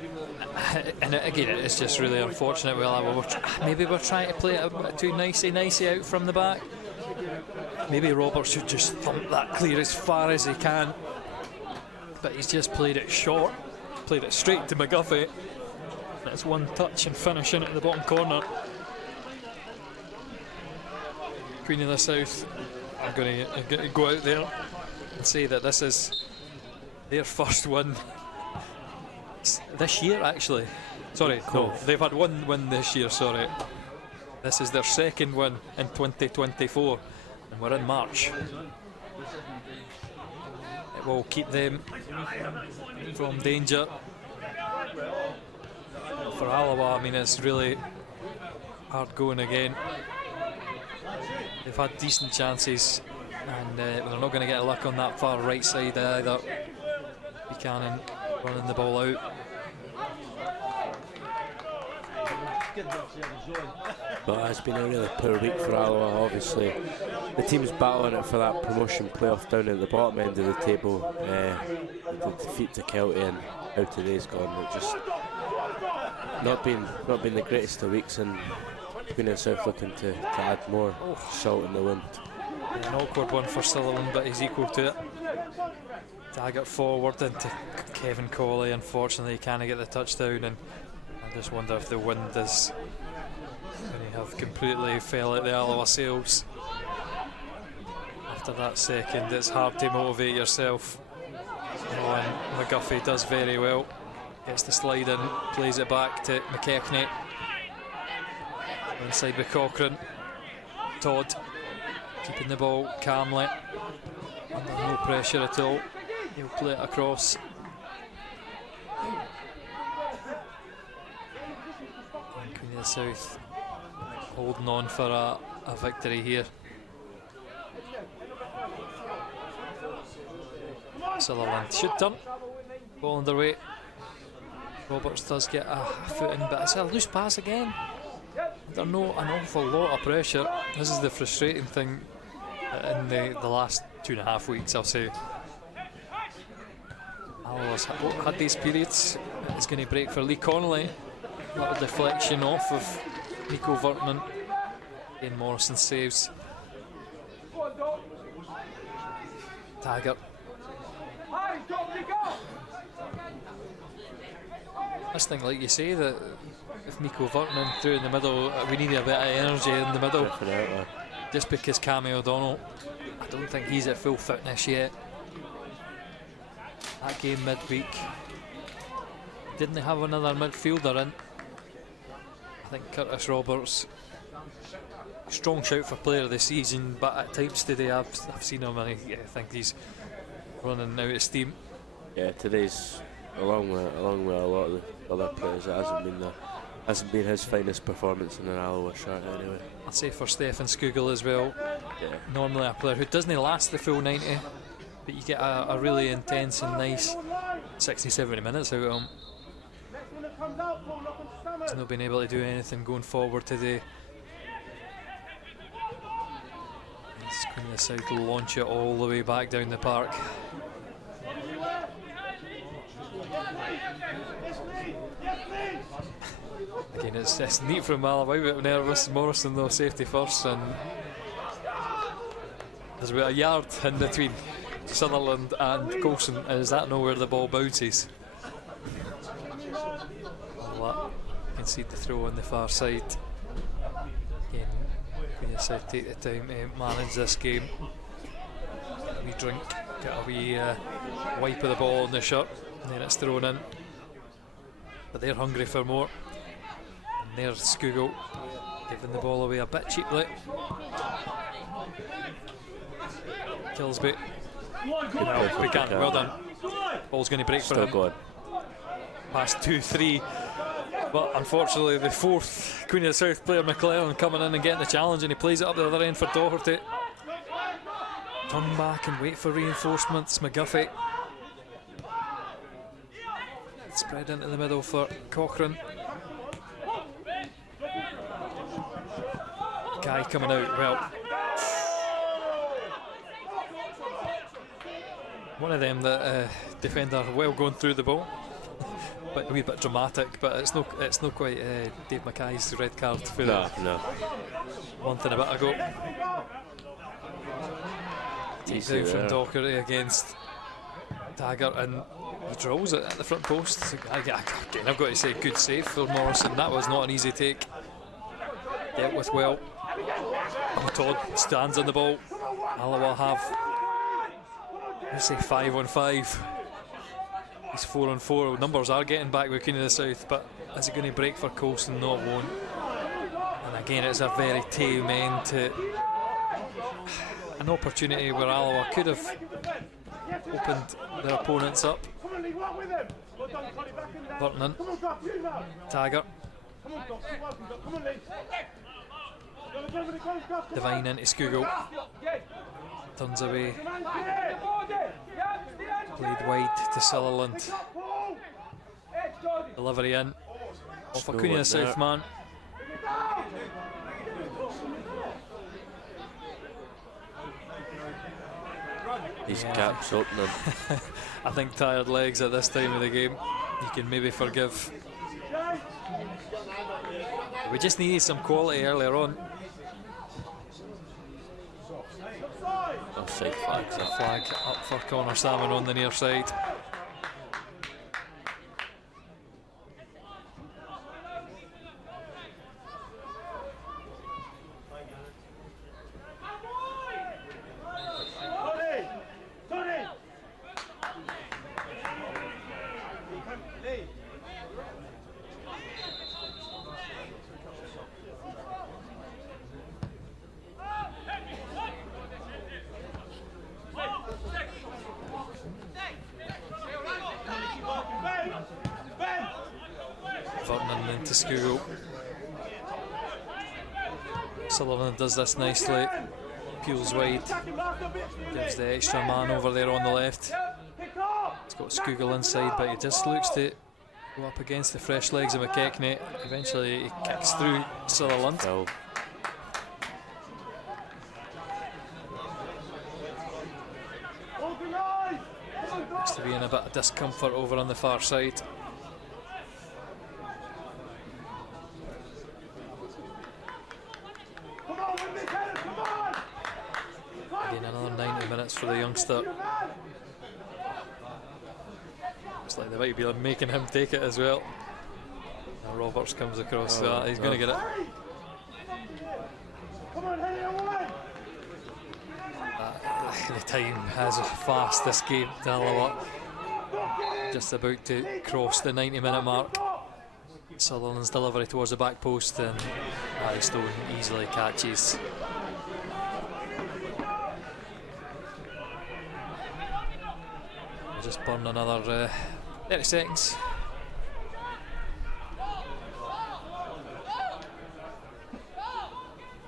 and again, it's just really unfortunate. Well, maybe we're trying to play it a bit too nicey out from the back. Maybe Roberts should just thump that clear as far as he can, but he's just played it short, played it straight to McGuffey. That's one touch and finishing it in the bottom corner. Queen of the South, I'm going to go out there and say that this is their first win this year, actually. Sorry, no, they've had one win this year, sorry. This is their second win in 2024, and we're in March. It will keep them from danger. For Alloa, I mean, it's really hard going again. They've had decent chances, and they're not going to get a luck on that far right side either. Buchanan running the ball out. But it's been a really poor week for Alloa. Obviously, the team's battling it for that promotion playoff down at the bottom end of the table. The defeat to Kelty and how today's gone, it just not been the greatest of weeks, and Queen of the South looking to add more salt in the wind. An awkward one for Sutherland, but he's equal to it. Taggart forward into Kevin Colley. Unfortunately, he can't get the touchdown, and I just wonder if the wind is going to have completely fell out the Alloa sails. After that second, it's hard to motivate yourself. Oh, and McGuffey does very well. Gets the slide in, plays it back to McKechnie. Inside with Cochrane. Todd keeping the ball calmly, under no pressure at all. He'll play it across. And Queen of the South holding on for a victory here. Sutherland should turn. Ball underway. Roberts does get a foot in, but it's a loose pass again. There's an awful lot of pressure. This is the frustrating thing in the last 2.5 weeks, I'll say. Alloa's had these periods. It's going to break for Lee Connolly. A little deflection off of Mikko Virtanen. Ian Morrison saves. Taggart. This thing, like you say, that if Mikko Virtanen through in the middle, we need a bit of energy in the middle. Definitely. Just because Cammy O'Donnell, I don't think he's at full fitness yet. That game midweek, didn't they have another midfielder in? I think Curtis Roberts, strong shout for player of the season, but at times today I've seen him and I think he's running out of steam. Yeah, today's along with a lot of the other players, it hasn't been his finest performance in an Alloa shirt anyway. I'd say for Stefan Skugel as well. Yeah. Normally a player who doesn't last the full 90, but you get a really intense and nice 60, 70 minutes out of him. Next one that comes out, Paul, knock on stomach. He's not been able to do anything going forward today. He's going to decide to launch it all the way back down the park. Again, it's neat from Alloa, a bit nervous. Morrison though, safety first, and there's about a yard in between Sutherland and Coulson. Is that know where the ball bounces? Well, concede the throw on the far side. Again, we said take the time to manage this game. Get a wee drink, get a wee wipe of the ball on the shirt, and then it's thrown in. But they're hungry for more. And there's Skugel giving the ball away a bit cheaply. Kilsby. Well done. Ball's going to break for him. Still going. Past 2-3. But unfortunately, the fourth Queen of the South player, McClellan, coming in and getting the challenge, and he plays it up the other end for Doherty. Turn back and wait for reinforcements. McGuffey. Spread into the middle for Cochrane. Guy coming out. Well, one of them that defender well going through the ball. But a wee bit dramatic, but it's no quite Dave Mackay's red card for No. month and a bit ago. Takes down from Doherty against Taggart, and he drills it at the front post. Again, I've got to say, good save for Morrison. That was not an easy take. Dealt with well. Todd stands on the ball. Alloa have, let's say, 5 on 5. He's 4 on 4. Numbers are getting back with Queen of the South, but is he going to break for Coulson? No, it won't. And again, it's a very tame end to an opportunity where Alloa could have opened their opponents up. Vernon, Taggart, Devine into Skugel, turns away, played wide to Sutherland, delivery in, off a Queen of the South man. His cap's opening. I think tired legs at this time of the game, you can maybe forgive. We just needed some quality earlier on. Offside flags. A flag up for Connor Salmon on the near side. Vernon into Skugel. Sullivan does this nicely. Peels wide. Gives the extra man over there on the left. He's got Skugel inside, but he just looks to go up against the fresh legs of McKechnie. Eventually he kicks through Sutherland. Foul. Looks to be in a bit of discomfort over on the far side. Again, another 90 minutes for the youngster. Looks like they might be making him take it as well. Now Roberts comes across that. He's going to get it. The time has fast escaped Alloa. Just about to cross the 90-minute mark. Sutherland's delivery towards the back post, and Harry Stone easily catches. We'll just burn another 30 seconds.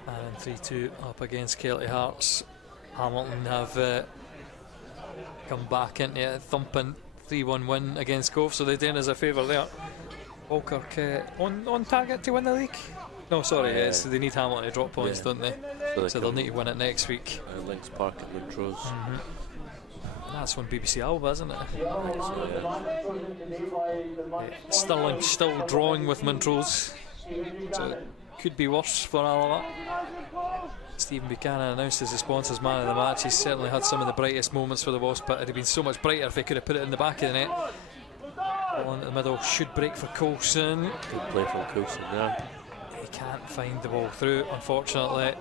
And 3-2 up against Kelty Hearts. Hamilton have come back into it, thumping 3-1 win against Cove, so they're doing us a favour there. Falkirk on target to win the league? No, sorry, so they need Hamilton to drop points, don't they? So they'll need to win it next week. Links Park at Montrose. That's on BBC Alba, isn't it? Stirling still drawing with Montrose, so it could be worse for Alloa. Stephen Buchanan announced as the sponsors man of the match. He's certainly had some of the brightest moments for the Wasps, but it'd have been so much brighter if he could have put it in the back of the net. Ball into the middle, should break for Coulson. Good play from Coulson there. He can't find the ball through, unfortunately.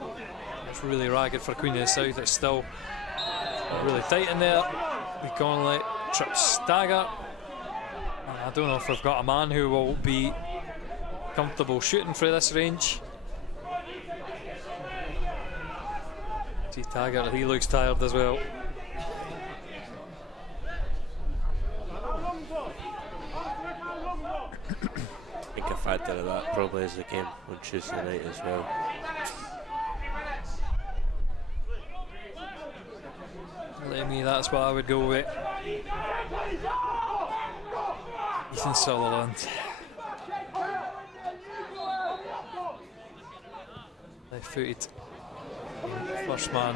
It's really ragged for Queen of the South. It's still really tight in there. Conley trips stagger. I don't know if we've got a man who will be comfortable shooting for this range. See Taggart, he looks tired as well. I think a factor of that probably is the game on Tuesday night as well. Let me, that's what I would go with. Ethan Sutherland. Left footed. First man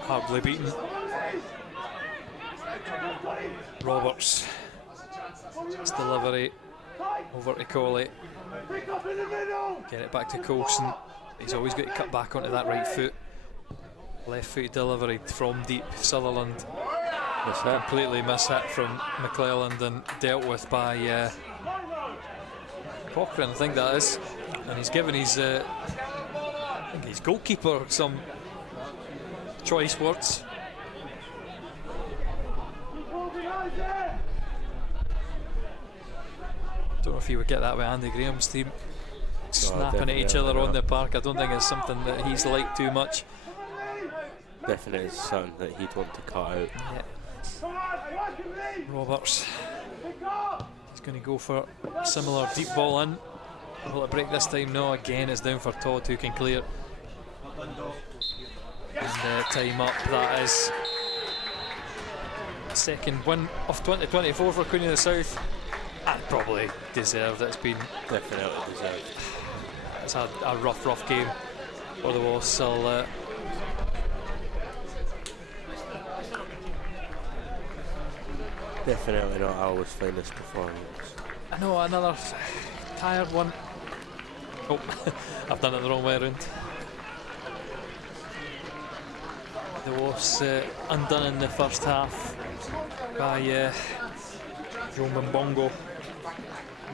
hardly beaten. Roberts. His delivery over to Coley. Get it back to Coulson. He's always got to cut back onto that right foot. Left foot delivery from deep. Sutherland completely mishit from McClelland and dealt with by Cochrane, I think that is. And he's given his goalkeeper some choice words. Don't know if you would get that with Andy Graham's team. Snapping at each other on the park. I don't think it's something that he's liked too much. Definitely something that he'd want to cut out. Yeah. Roberts. He's going to go for a similar deep ball in. Will it break this time? No, again it's down for Todd, who can clear. And time up, that is second win of 2024 for Queen of the South. And probably deserved. It's been Definitely deserved. It's had a rough game for the Wasps. Definitely not Alwa's finest performance. I know, another tired one. Oh, I've done it the wrong way around. The Wasps undone in the first half by Joe Mbongo,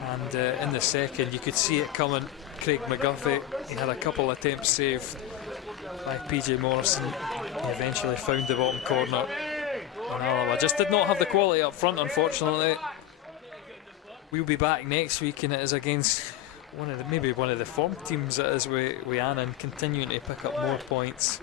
and in the second you could see it coming. Craig McGuffey, he had a couple attempts saved by PJ Morrison. He eventually found the bottom corner. And Alloa just did not have the quality up front, unfortunately. We'll be back next week, and it is against maybe one of the form teams that is with Annan continuing to pick up more points.